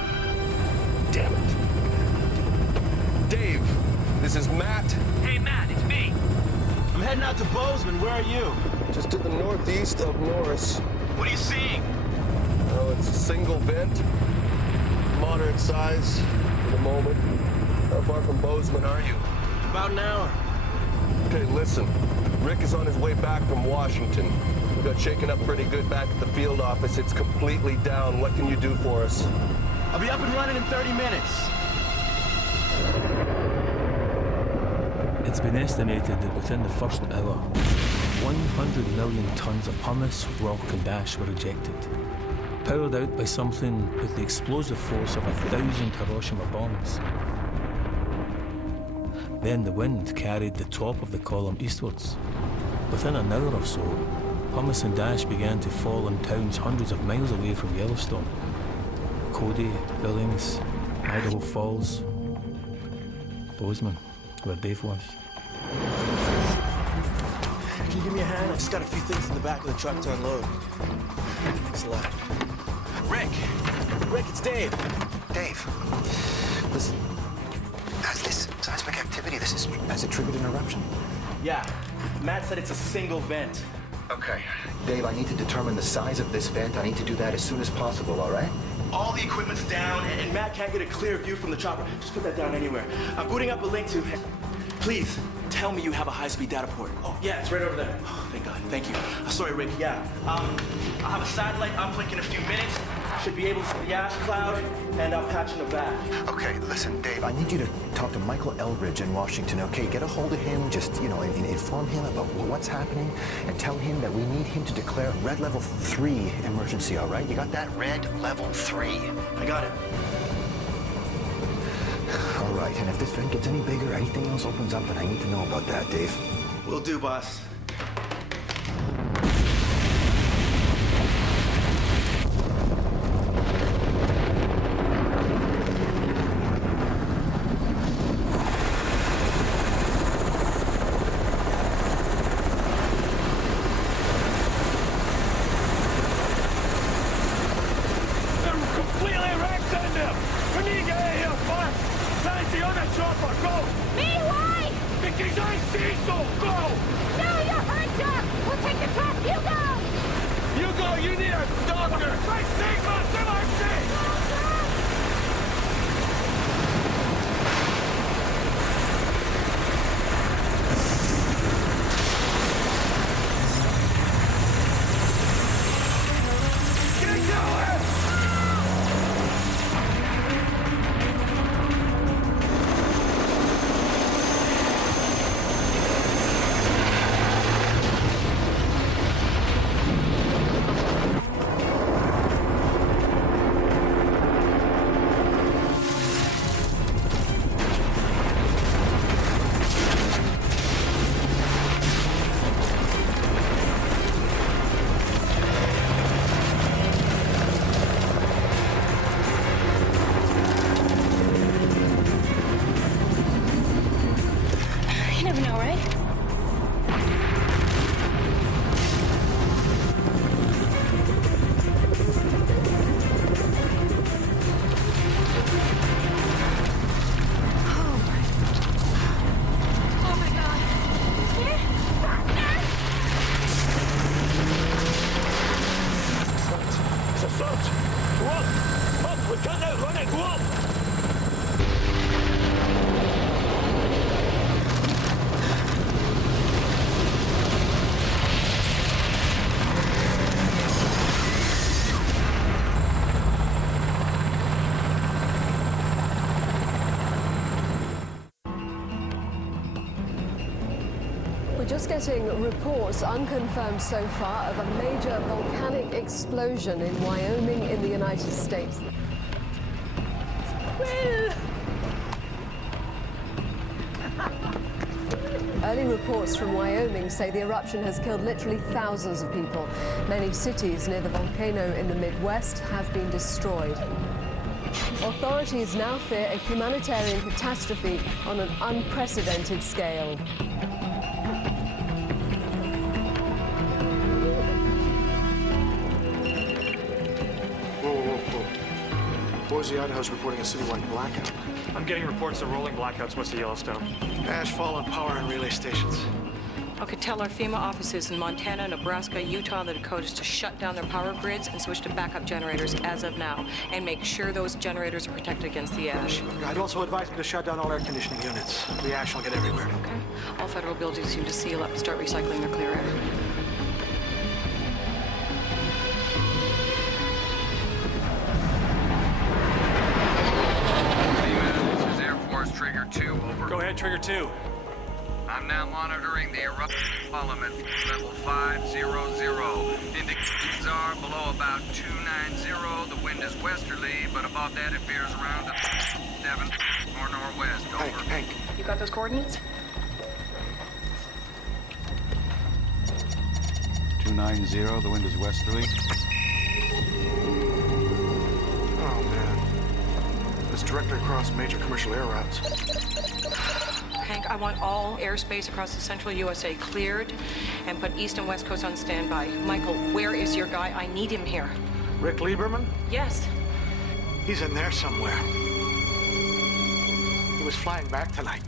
Damn it. Dave, this is Matt. Hey, Matt, it's me. I'm heading out to Bozeman. Where are you? Just to the northeast of Norris. What are you seeing? Oh, it's a single vent. Moderate size for the moment. How far from Bozeman are you? About an hour. Okay, listen. Rick is on his way back from Washington. We got shaken up pretty good back at the field office. It's completely down. What can you do for us? I'll be up and running in 30 minutes. It's been estimated that within the first hour, 100 million tons of pumice, rock and ash were ejected, powered out by something with the explosive force of 1,000 Hiroshima bombs. Then the wind carried the top of the column eastwards. Within an hour or so, pumice and ash began to fall in towns hundreds of miles away from Yellowstone. Cody, Billings, Idaho Falls, Bozeman, where Dave was. Can you give me a hand? I just got a few things in the back of the truck to unload. Thanks a lot. Rick! Rick, it's Dave. Dave, listen. Has this seismic activity, has it triggered an eruption? Yeah, Matt said it's a single vent. Okay. Dave, I need to determine the size of this vent. I need to do that as soon as possible, all right? All the equipment's down, and Matt can't get a clear view from the chopper. Just put that down anywhere. I'm booting up a link to... Please, tell me you have a high-speed data port. Oh, yeah, it's right over there. Oh, thank God. Thank you. Sorry, Rick. Yeah. I'll have a satellite uplink in a few minutes. Should be able to see the ash cloud, and I'll patch in the back. Okay, listen, Dave, I need you to talk to Michael Eldridge in Washington, okay? Get a hold of him, just, you know, inform him about what's happening, and tell him that we need him to declare Red Level 3 emergency, all right? You got that? Red Level 3. I got it. All right, and if this vent gets any bigger, anything else opens up, then I need to know about that, Dave. Will do, boss. You go! Oscar! Phi Sigma! MRC! You never know, right? Oh my god! Here? Faster! It's a search! Run! Up! We can't outrun it! Go on! We're just getting reports, unconfirmed so far, of a major volcanic explosion in Wyoming in the United States. Early reports from Wyoming say the eruption has killed literally thousands of people. Many cities near the volcano in the Midwest have been destroyed. Authorities now fear a humanitarian catastrophe on an unprecedented scale. Boise, Idaho's reporting a citywide blackout. I'm getting reports of rolling blackouts west of Yellowstone. Ash fall on power and relay stations. Okay, tell our FEMA offices in Montana, Nebraska, Utah, and the Dakotas to shut down their power grids and switch to backup generators as of now, and make sure those generators are protected against the ash. I'd also advise me to shut down all air conditioning units. The ash will get everywhere. Okay. All federal buildings need to seal up and start recycling their clear air. Trigger 2, over. Go ahead, Trigger 2. I'm now monitoring the eruption column at level 500. Indications are below about 290. The wind is westerly, but above that it veers around to 7 or northwest, over. Hank. You got those coordinates? 290, the wind is westerly. Oh, man. It's directly across major commercial air routes. Hank, I want all airspace across the central USA cleared and put east and west coast on standby. Michael, where is your guy? I need him here. Rick Lieberman? Yes. He's in there somewhere. He was flying back tonight.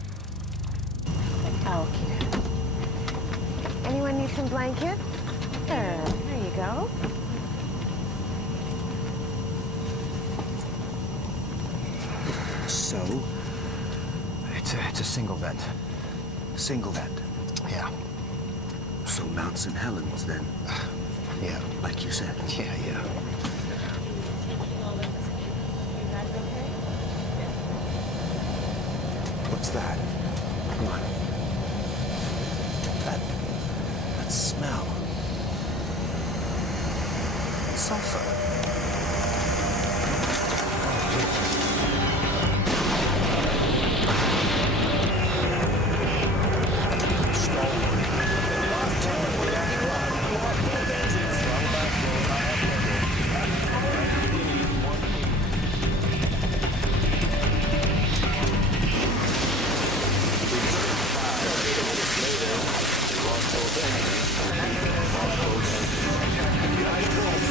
Oh, okay. Anyone need some blanket? There you go. So, it's a single vent. Single vent. Yeah. So Mount St. Helens, then? Yeah. Like you said? Yeah. What's that? Come on. That smell. Sulfur.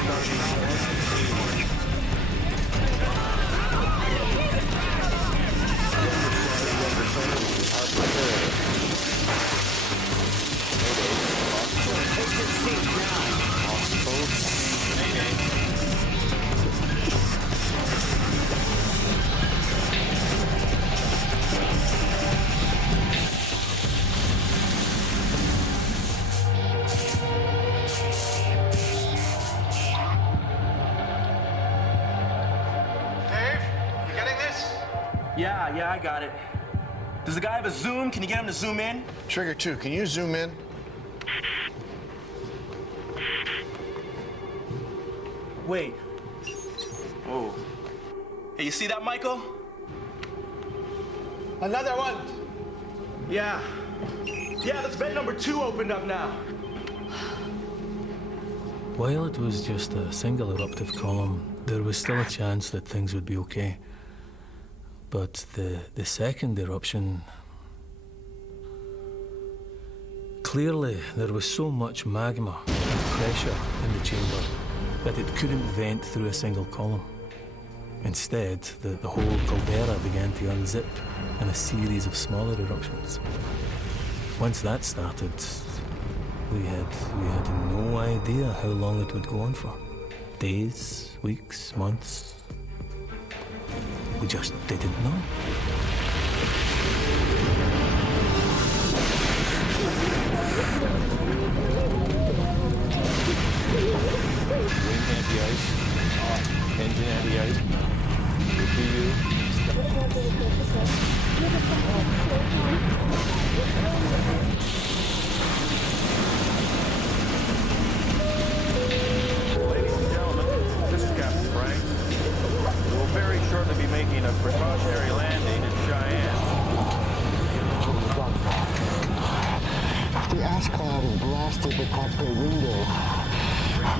Starting Yeah, I got it. Does the guy have a zoom? Can you get him to zoom in? Trigger 2, can you zoom in? Wait. Oh. Hey, you see that, Michael? Another one. Yeah. Yeah, that's vent number 2 opened up now. While it was just a single eruptive column, there was still a chance that things would be okay. But the second eruption... Clearly, there was so much magma and pressure in the chamber that it couldn't vent through a single column. Instead, the whole caldera began to unzip in a series of smaller eruptions. Once that started, we had no idea how long it would go on for. Days, weeks, months. We just didn't know. Wing anti-ice. Engine anti-ice. PU. Ladies and gentlemen, this is Captain Frank. We'll very shortly be making a precautionary landing in Cheyenne. The ash cloud has blasted the cockpit window.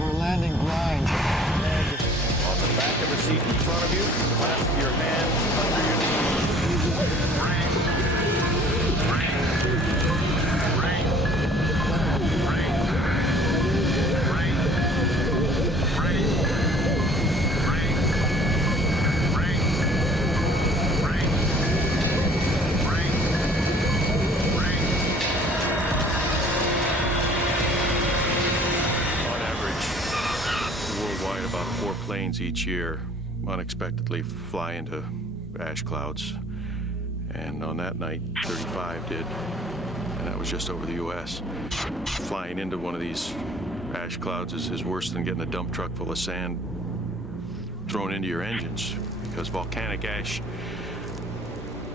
We're landing blind. On the back of the seat in front of you, clasp your hands under your each year unexpectedly fly into ash clouds. And on that night, 35 did, and that was just over the U.S. Flying into one of these ash clouds is worse than getting a dump truck full of sand thrown into your engines, because volcanic ash,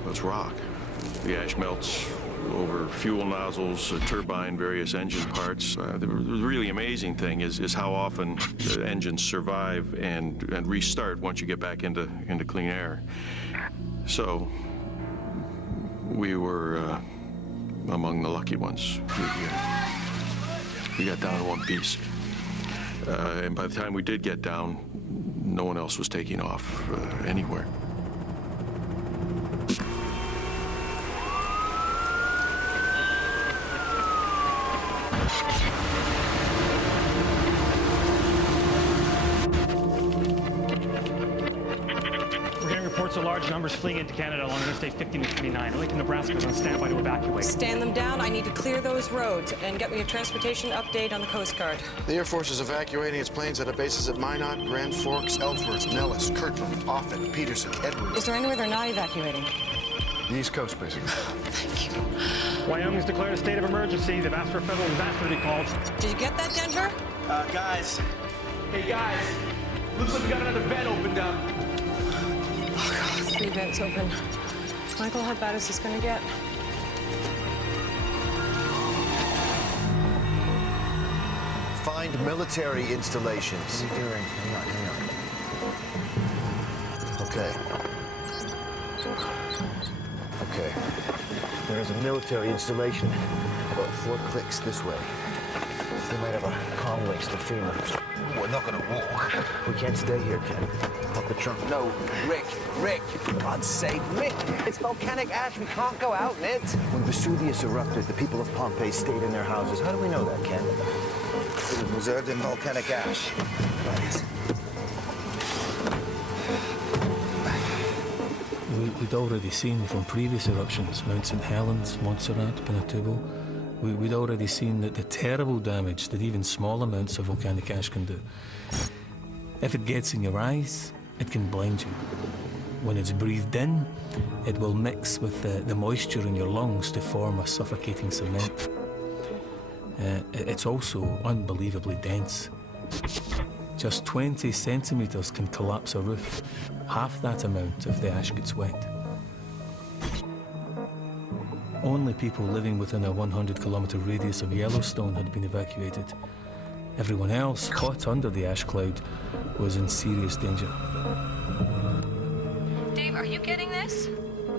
well, it's rock. The ash melts over fuel nozzles, a turbine, various engine parts. The really amazing thing is how often the engines survive and restart once you get back into clean air. So we were among the lucky ones. We got down in one piece. And by the time we did get down, no one else was taking off anywhere. Of large numbers fleeing into Canada along Interstate 15 and 29. Lincoln, Nebraska is on standby to evacuate. Stand them down. I need to clear those roads and get me a transportation update on the Coast Guard. The Air Force is evacuating its planes at bases at Minot, Grand Forks, Ellsworth, Nellis, Kirtland, Offutt, Peterson, Edwards. Is there anywhere they're not evacuating? The East Coast, basically. Thank you. Wyoming's declared a state of emergency. They've asked for a federal disaster to be called. Did you get that, Denver? Guys. Hey, guys. Looks like we got another vent opened up. Oh, God, 3 vents open. Michael, how bad is this going to get? Find military installations. What are you doing? Hang on. Okay. Okay. There is a military installation about 4 clicks this way. They might have a comm links to FEMA. We're not gonna walk. We can't stay here, Ken. Up the trunk. No, Rick, for God's sake, Rick, it's volcanic ash. We can't go out in it. When Vesuvius erupted, the people of Pompeii stayed in their houses. How do we know that, Ken? It was reserved in volcanic ash. Right. We'd already seen from previous eruptions, Mount St. Helens, Montserrat, Pinatubo, we'd already seen that the terrible damage that even small amounts of volcanic ash can do. If it gets in your eyes, it can blind you. When it's breathed in, it will mix with the moisture in your lungs to form a suffocating cement. It's also unbelievably dense. Just 20 centimeters can collapse a roof, half that amount if the ash gets wet. Only people living within a 100-kilometer radius of Yellowstone had been evacuated. Everyone else, caught under the ash cloud, was in serious danger. Dave, are you getting this?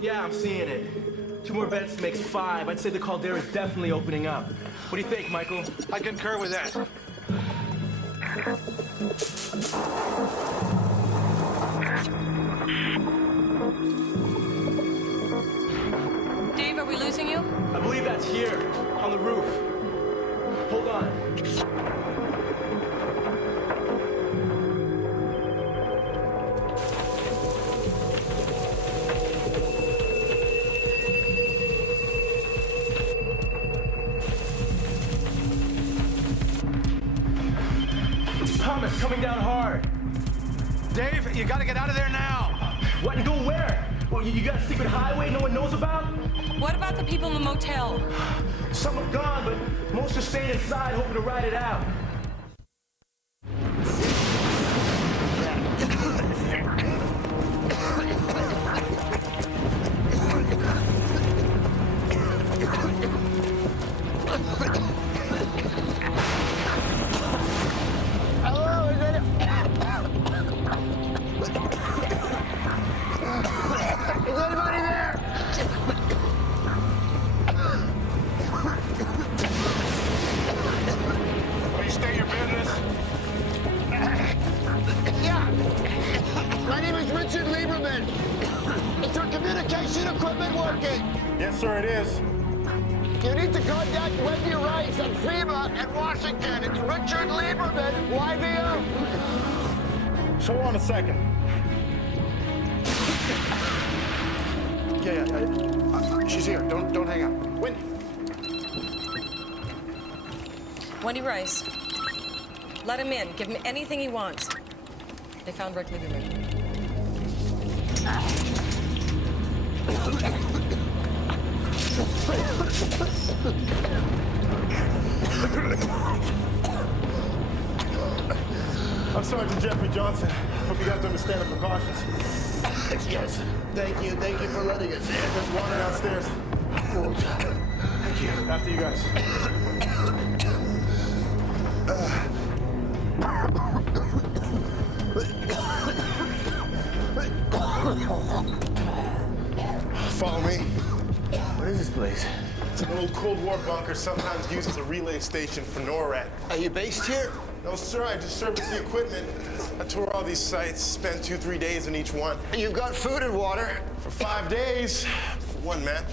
Yeah, I'm seeing it. 2 more vents makes 5. I'd say the caldera is definitely opening up. What do you think, Michael? I concur with that. Dave, are we losing you? I believe that's here, on the roof. Hold on. Thomas, coming down hard. Dave, you gotta get out of there now. What, and go where? Well, you got a secret highway no one knows about? What about the people in the motel? Some have gone, but most are staying inside hoping to ride it out. Yes, sir, it is. You need to contact Wendy Rice at FEMA in Washington. It's Richard Lieberman, YVM. So hold on a second. Yeah. She's here. Don't hang up. Wendy. Wendy Rice. Let him in. Give him anything he wants. They found Rick Lieberman. I'm Sergeant Jeffrey Johnson. Hope you guys understand the precautions. Yes. Thank you for letting us in. There's water downstairs. Thank you. After you guys. Follow me. What is this place? It's an old Cold War bunker, sometimes used as a relay station for NORAD. Are you based here? No, sir, I just service the equipment. I tour all these sites, spent 2-3 days in each one. And you've got food and water? For 5 days, for one man.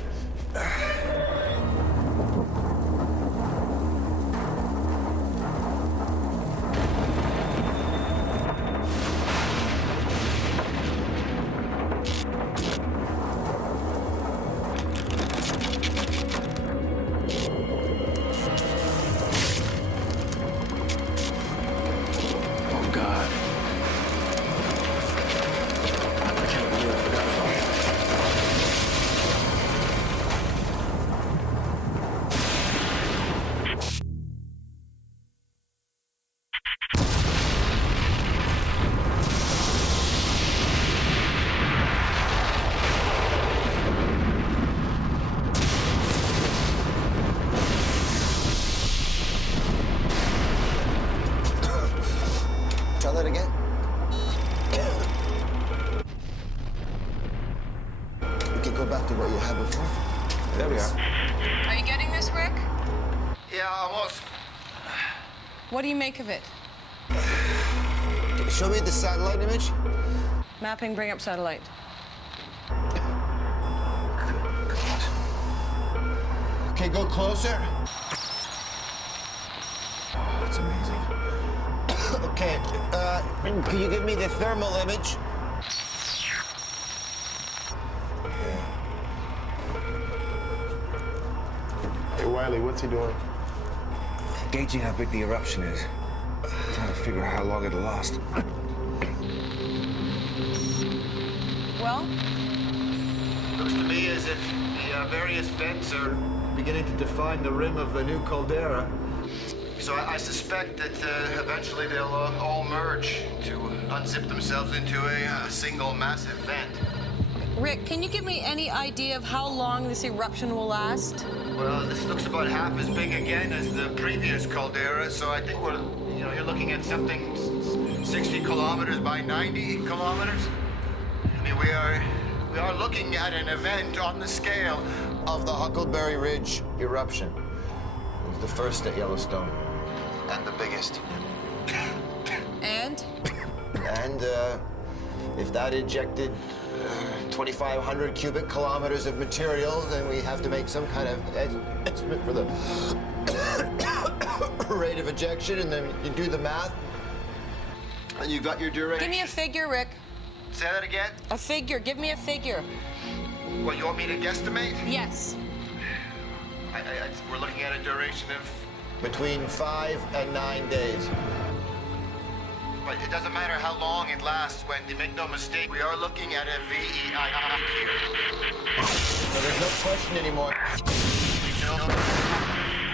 What do you make of it? Show me the satellite image. Mapping, bring up satellite. Okay, go closer. That's amazing. Okay, can you give me the thermal image? Hey, Wiley, what's he doing? Gauging how big the eruption is. Trying to figure out how long it'll last. Well? Looks to me as if the various vents are beginning to define the rim of the new caldera. So I suspect that eventually they'll all merge to unzip themselves into a single massive vent. Rick, can you give me any idea of how long this eruption will last? Well, this looks about half as big again as the previous caldera, so I think you're looking at something 60 kilometers by 90 kilometers. I mean, we are looking at an event on the scale of the Huckleberry Ridge eruption. It was the first at Yellowstone, and the biggest. And? And if that ejected 2,500 cubic kilometers of material, then we have to make some kind of estimate for the rate of ejection, and then you do the math, and you've got your duration. Give me a figure, Rick. Say that again? A figure. Give me a figure. What, you want me to guesstimate? Yes. We're looking at a duration of between 5 and 9 days. But it doesn't matter how long it lasts, Wendy. Make no mistake, we are looking at a VEI here. So there's no question anymore.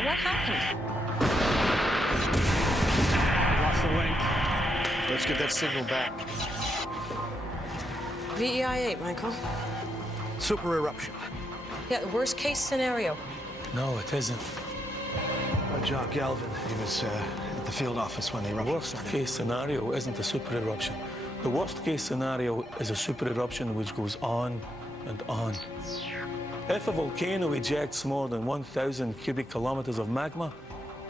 What happened? Lost the link. Let's get that signal back. VEI 8, Michael. Super eruption. Yeah, the worst case scenario. No, it isn't. John Galvin, he was at the field office when the The eruption worst started. case scenario isn't a super eruption. The worst case scenario is a super eruption which goes on and on. If a volcano ejects more than 1,000 cubic kilometers of magma,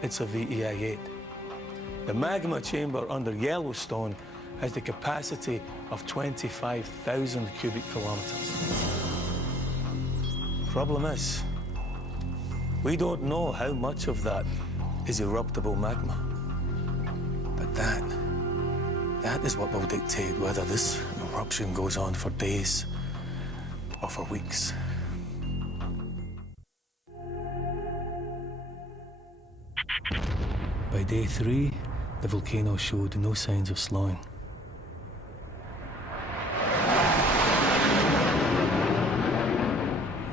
it's a VEI 8. The magma chamber under Yellowstone has the capacity of 25,000 cubic kilometers. Problem is, we don't know how much of that is eruptible magma. But that is what will dictate whether this eruption goes on for days or for weeks. By day 3, the volcano showed no signs of slowing.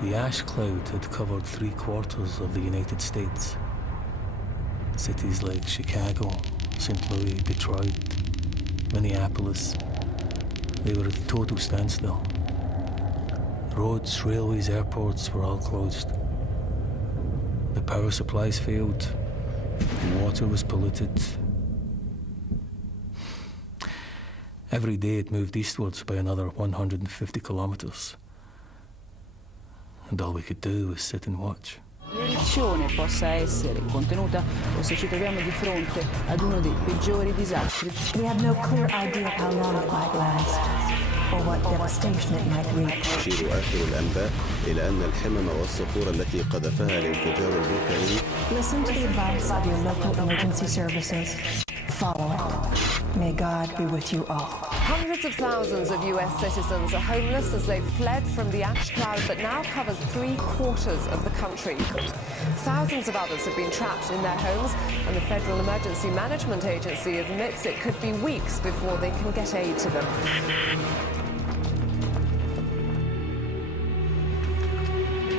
The ash cloud had covered 3/4 of the United States. Cities like Chicago, St. Louis, Detroit, Minneapolis, they were at a total standstill. Roads, railways, airports were all closed. The power supplies failed. The water was polluted. Every day it moved eastwards by another 150 kilometers. And all we could do was sit and watch. L'elezione possa essere contenuta o se ci troviamo di fronte ad uno dei peggiori disastri. We have no clear idea of how long it might last or what devastation it might reach. تشير آخر الأنباء إلى أن الحمم والصخور التي قذفها الانفجار الفولكاني. Listen to the advice of your local emergency services. Follow it. May God be with you all. Hundreds of thousands of US citizens are homeless as they've fled from the ash cloud that now covers 3/4 of the country. Thousands of others have been trapped in their homes, and the Federal Emergency Management Agency admits it could be weeks before they can get aid to them.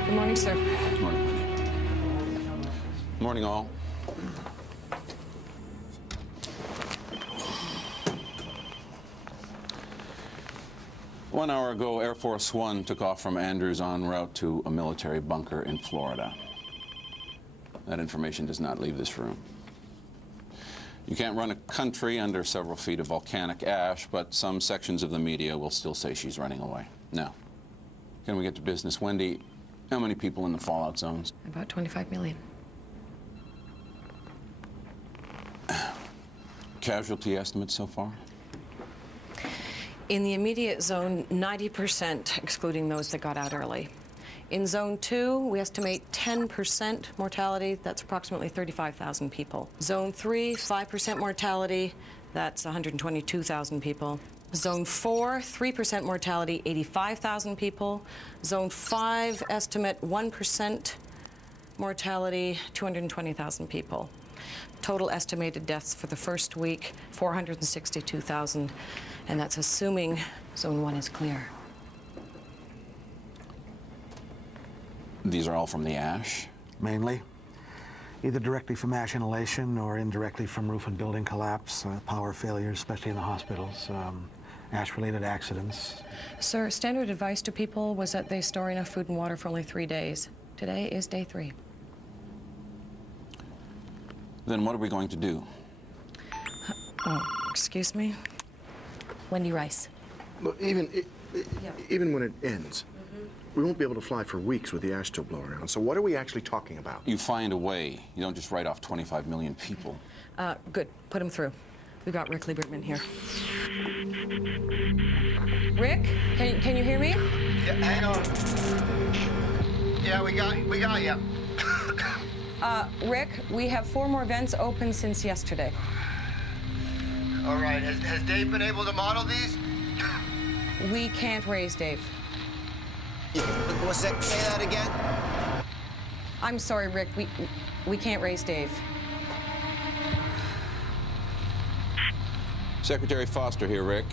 Good morning, sir. Good morning. Morning, all. One hour ago, Air Force One took off from Andrews en route to a military bunker in Florida. That information does not leave this room. You can't run a country under several feet of volcanic ash, but some sections of the media will still say she's running away. Now, can we get to business? Wendy, how many people in the fallout zones? About 25 million. Casualty estimates so far? In the immediate zone, 90%, excluding those that got out early. In zone 2, we estimate 10% mortality. That's approximately 35,000 people. Zone 3, 5% mortality. That's 122,000 people. Zone 4, 3% mortality, 85,000 people. Zone 5, estimate 1% mortality, 220,000 people. Total estimated deaths for the first week, 462,000, and that's assuming Zone 1 is clear. These are all from the ash? Mainly. Either directly from ash inhalation or indirectly from roof and building collapse, power failures, especially in the hospitals. ash-related accidents. Sir, standard advice to people was that they store enough food and water for only 3 days. Today is day 3. Then what are we going to do? Excuse me? Wendy Rice. Look, even when it ends, we won't be able to fly for weeks with the ash still blowing around. So what are we actually talking about? You find a way. You don't just write off 25 million people. Good. Put him through. We've got Rick Lieberman here. Rick, can you hear me? Yeah, hang on. Yeah, we got you. Rick, we have 4 more vents open since yesterday. All right, has Dave been able to model these? We can't raise Dave. What's that? Say that again? I'm sorry, Rick. We can't raise Dave. Secretary Foster here, Rick.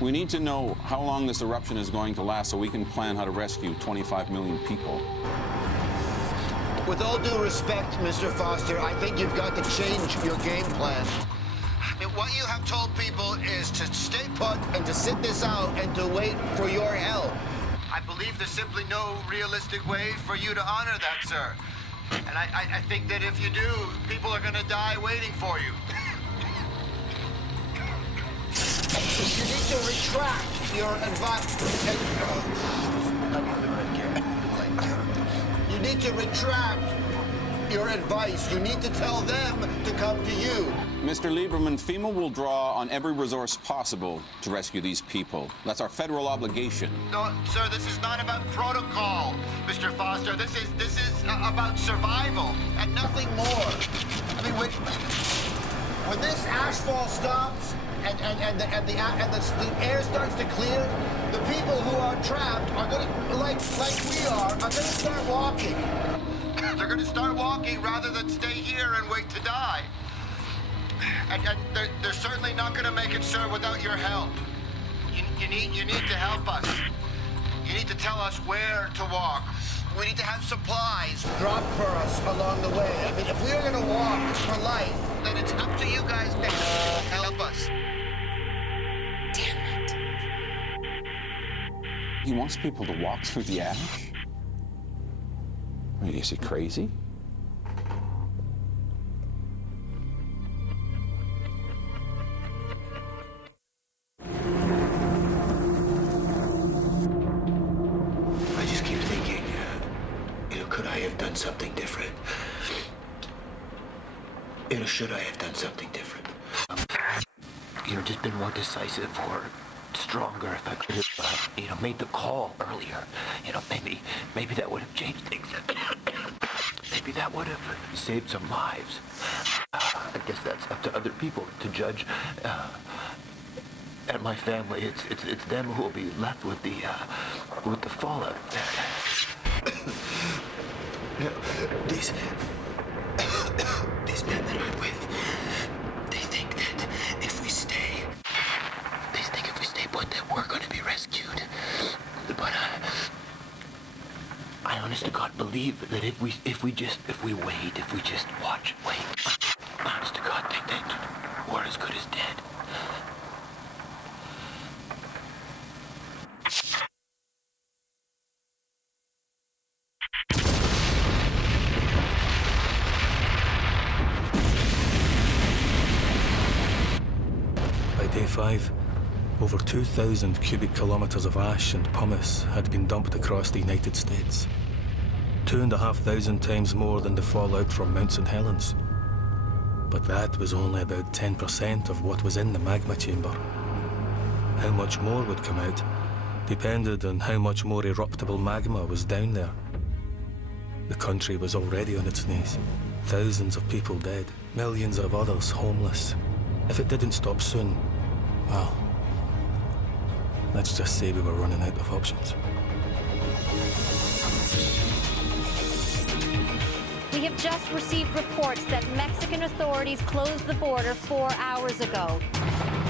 We need to know how long this eruption is going to last so we can plan how to rescue 25 million people. With all due respect, Mr. Foster, I think you've got to change your game plan. I mean, what you have told people is to stay put and to sit this out and to wait for your help. I believe there's simply no realistic way for you to honor that, sir. And I think that if you do, people are going to die waiting for you. You need to retract your advice. You need to retract your advice. You need to tell them to come to you. Mr. Lieberman, FEMA will draw on every resource possible to rescue these people. That's our federal obligation. No, sir, this is not about protocol, Mr. Foster. This is about survival and nothing more. I mean, when this ashfall stops and the air starts to clear, the people who are trapped are going to, like we are going to start walking. They're going to start walking rather than stay here and wait to die. And they're certainly not going to make it, sir, without your help. You need to help us. You need to tell us where to walk. We need to have supplies dropped for us along the way. I mean, if we are going to walk for life, then it's up to you guys to help us. Damn it. He wants people to walk through the ash? I mean, is he crazy? I just keep thinking, could I have done something different? Should I have done something different? Just been more decisive or stronger if I could have, made the call earlier. Maybe that would have changed things. Maybe that would have saved some lives. I guess that's up to other people to judge. And my family, it's them who will be left with the fallout. These men that I'm with, they think that if we stay put, that we're going to be rescued. But I honest to God believe that if we wait, if we just watch, wait, honest to God think that we're as good as dead. By day 5, over 2,000 cubic kilometers of ash and pumice had been dumped across the United States. 2,500 times more than the fallout from Mount St. Helens. But that was only about 10% of what was in the magma chamber. How much more would come out depended on how much more eruptible magma was down there. The country was already on its knees. Thousands of people dead, millions of others homeless. If it didn't stop soon, well, let's just say we were running out of options. We have just received reports that Mexican authorities closed the border 4 hours ago.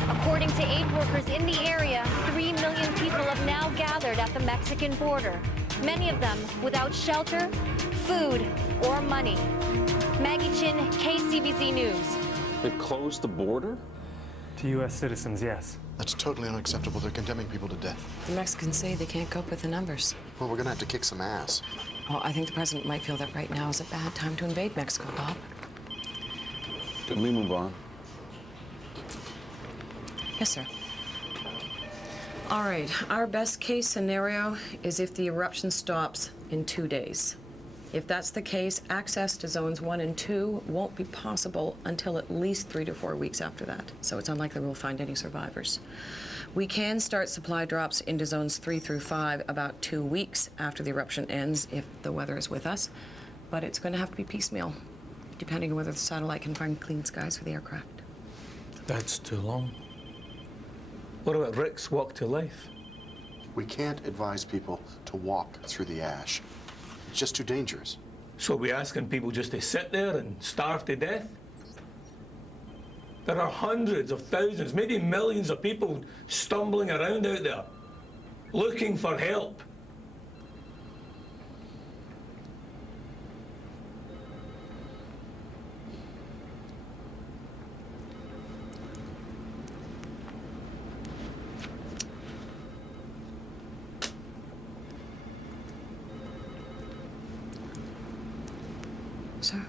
According to aid workers in the area, 3 million people have now gathered at the Mexican border, many of them without shelter, food, or money. Maggie Chin, KCBZ News. They closed the border? To U.S. citizens, yes. That's totally unacceptable. They're condemning people to death. The Mexicans say they can't cope with the numbers. Well, we're gonna have to kick some ass. Well, I think the president might feel that right now is a bad time to invade Mexico, Bob. Can we move on? Yes, sir. All right, our best case scenario is if the eruption stops in 2 days. If that's the case, access to zones 1 and 2 won't be possible until at least 3 to 4 weeks after that. So it's unlikely we'll find any survivors. We can start supply drops into zones 3 through 5 about 2 weeks after the eruption ends if the weather is with us. But it's going to have to be piecemeal, depending on whether the satellite can find clean skies for the aircraft. That's too long. What about Rick's walk to life? We can't advise people to walk through the ash. It's just too dangerous. So are we asking people just to sit there and starve to death? There are hundreds of thousands, maybe millions of people stumbling around out there, looking for help. Sir?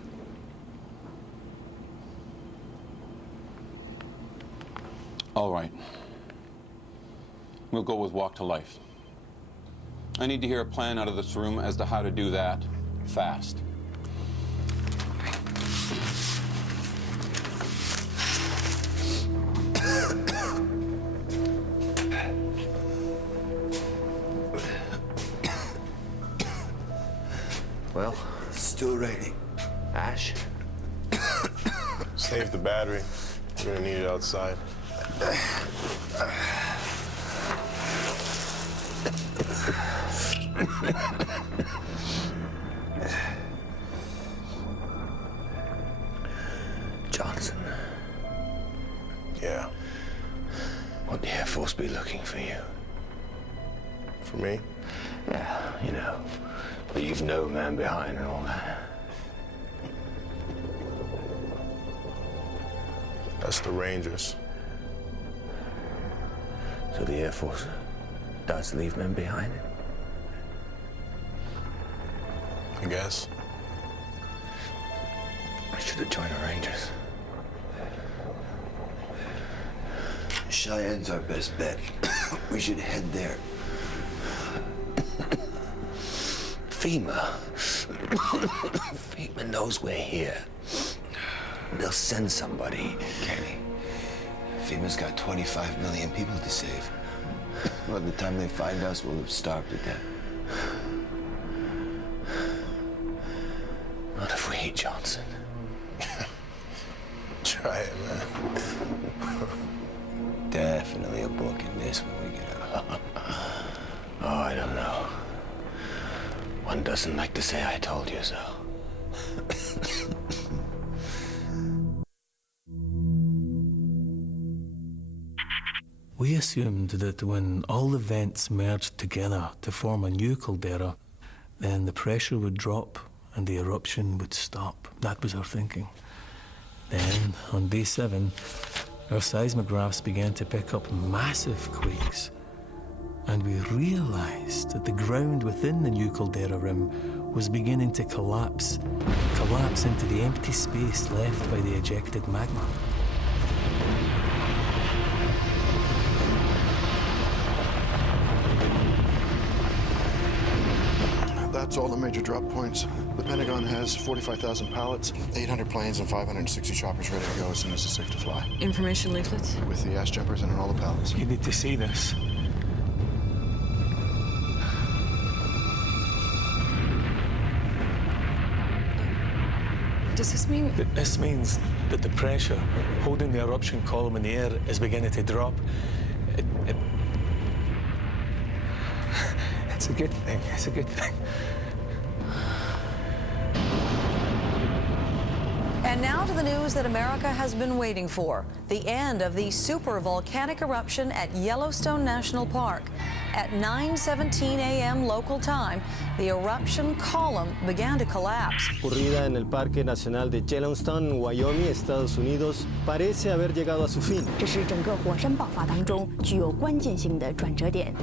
All right. We'll go with walk to life. I need to hear a plan out of this room as to how to do that fast. Well, it's still raining. Ash? Save the battery. We're gonna need it outside. Johnson. Yeah. Won't the Air Force be looking for you? For me? Yeah, you know. Leave no man behind and all that. That's the Rangers. So the Air Force does leave men behind? I guess. I should have joined the Rangers. Cheyenne's our best bet. We should head there. FEMA. FEMA knows we're here. They'll send somebody. Kenny, FEMA's got 25 million people to save. By the time they find us, we'll have starved to death. Not if we eat Johnson. Try it, man. Definitely a book in this when we get out. Oh, I don't know. One doesn't like to say I told you so. We assumed that when all the vents merged together to form a new caldera, then the pressure would drop and the eruption would stop. That was our thinking. Then, on day 7, our seismographs began to pick up massive quakes. And we realized that the ground within the new caldera rim was beginning to collapse into the empty space left by the ejected magma. That's all the major drop points. The Pentagon has 45,000 pallets, 800 planes, and 560 choppers ready to go as soon as it's safe to fly. Information leaflets? With the ash jumpers and all the pallets. You need to see this. Does this mean... This means that the pressure holding the eruption column in the air is beginning to drop. It's a good thing. It's a good thing. And now to the news that America has been waiting for, the end of the supervolcanic eruption at Yellowstone National Park. At 9:17 a.m. local time, the eruption column began to collapse. Ocurrida en el Parque Nacional de Yellowstone, Wyoming, Estados Unidos, parece haber llegado a su fin. 这是整个火山爆发当中具有关键性的转折点。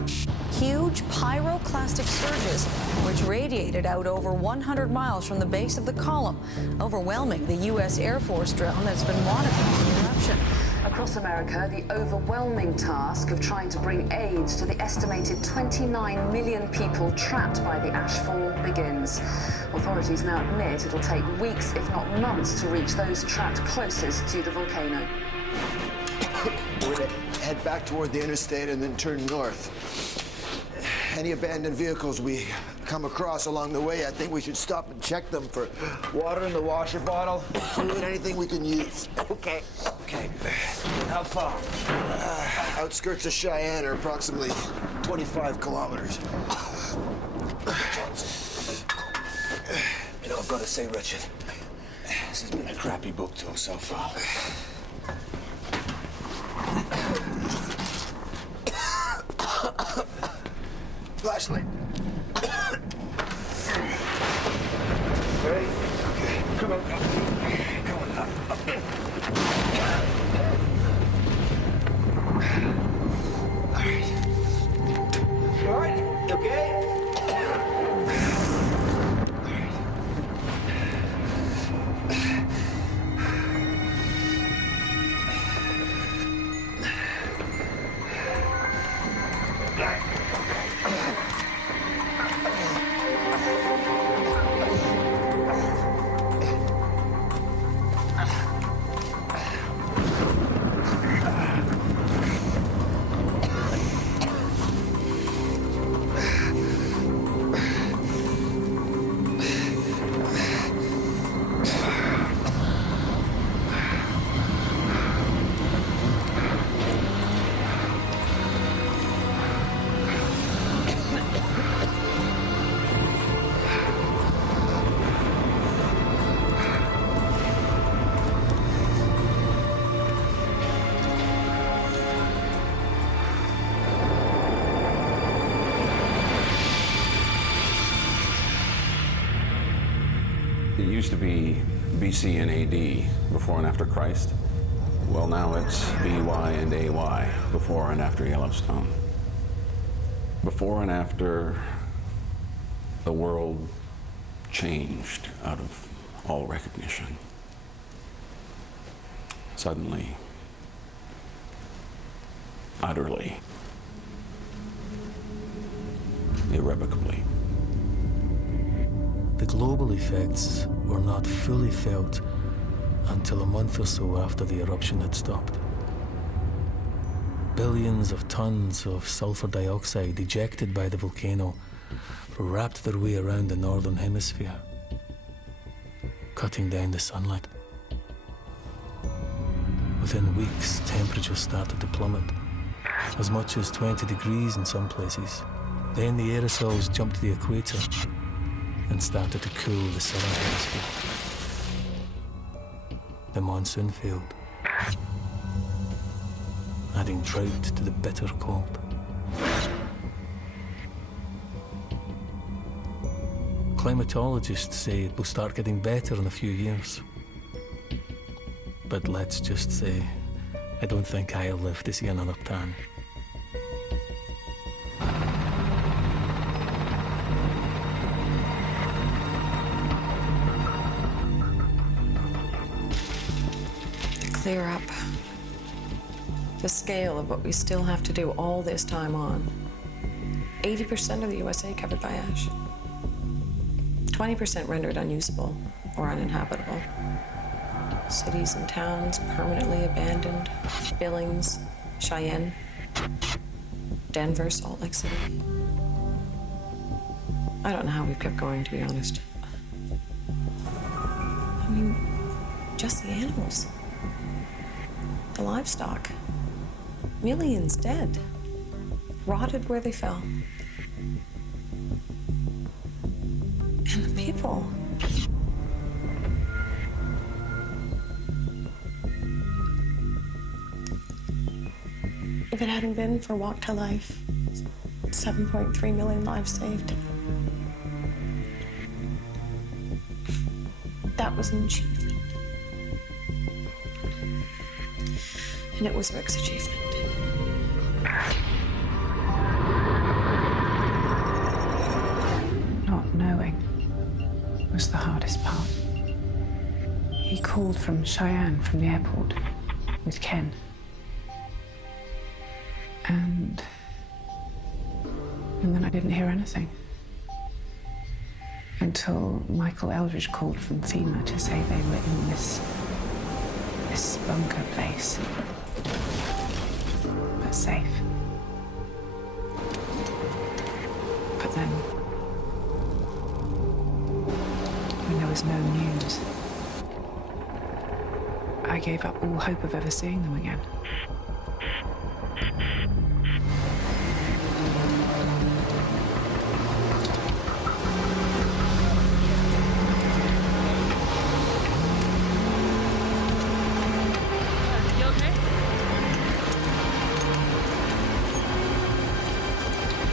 Huge pyroclastic surges, which radiated out over 100 miles from the base of the column, overwhelming the U.S. Air Force drone that's been monitoring the eruption. Across America, the overwhelming task of trying to bring aid to the estimated 29 million people trapped by the ashfall begins. Authorities now admit it'll take weeks, if not months, to reach those trapped closest to the volcano. We're going to head back toward the interstate and then turn north. Any abandoned vehicles we come across along the way, I think we should stop and check them for water in the washer bottle, food, anything we can use. Okay. Okay. How far? Outskirts of Cheyenne are approximately 25 kilometers. You know, I've got to say, Richard, this has been a crappy book tour so far. Flashlight. Ready? Okay. Come on. Come on up. All right. Okay. It used to be BC and AD, before and after Christ. Well, now it's BY and AY, before and after Yellowstone. Before and after the world changed out of all recognition. Suddenly, utterly, irrevocably. The global effects were not fully felt until a month or so after the eruption had stopped. Billions of tons of sulfur dioxide ejected by the volcano wrapped their way around the northern hemisphere, cutting down the sunlight. Within weeks, temperatures started to plummet, as much as 20 degrees in some places. Then the aerosols jumped to the equator and started to cool the southern hemisphere. The monsoon failed, adding drought to the bitter cold. Climatologists say it will start getting better in a few years. But let's just say, I don't think I'll live to see another tan. Clear up the scale of what we still have to do all this time on. 80% of the USA covered by ash. 20% rendered unusable or uninhabitable. Cities and towns permanently abandoned. Billings, Cheyenne, Denver, Salt Lake City. I don't know how we've kept going, to be honest. I mean, just the animals. The livestock. Millions dead. Rotted where they fell. And the people. If it hadn't been for Walk to Life, 7.3 million lives saved. That was an achievement. And it was Rick's achievement. Not knowing was the hardest part. He called from Cheyenne, from the airport, with Ken. And then I didn't hear anything. Until Michael Eldridge called from FEMA to say they were in this bunker place. But safe. But then, when there was no news, I gave up all hope of ever seeing them again.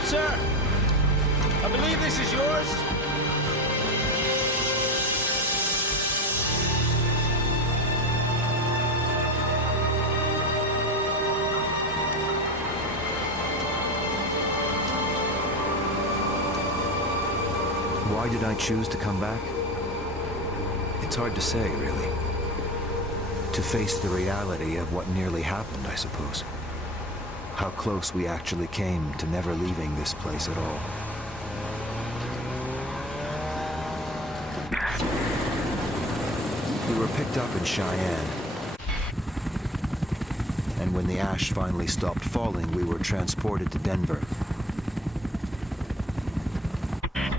Sir, I believe this is yours. Why did I choose to come back? It's hard to say, really. To face the reality of what nearly happened, I suppose. How close we actually came to never leaving this place at all. We were picked up in Cheyenne. And when the ash finally stopped falling, we were transported to Denver,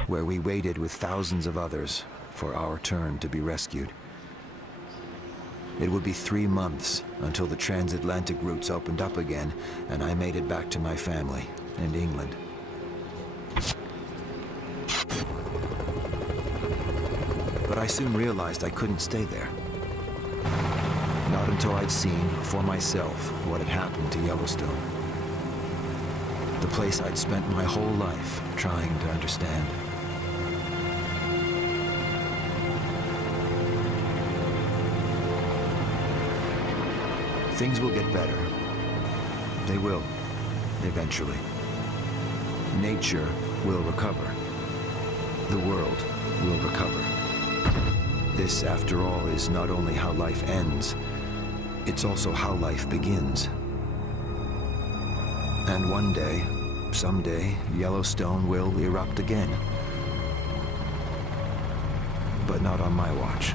where we waited with thousands of others for our turn to be rescued. It would be 3 months until the transatlantic routes opened up again, and I made it back to my family in England. But I soon realized I couldn't stay there. Not until I'd seen for myself what had happened to Yellowstone. The place I'd spent my whole life trying to understand. Things will get better. They will, eventually. Nature will recover. The world will recover. This, after all, is not only how life ends, it's also how life begins. And one day, someday, Yellowstone will erupt again. But not on my watch.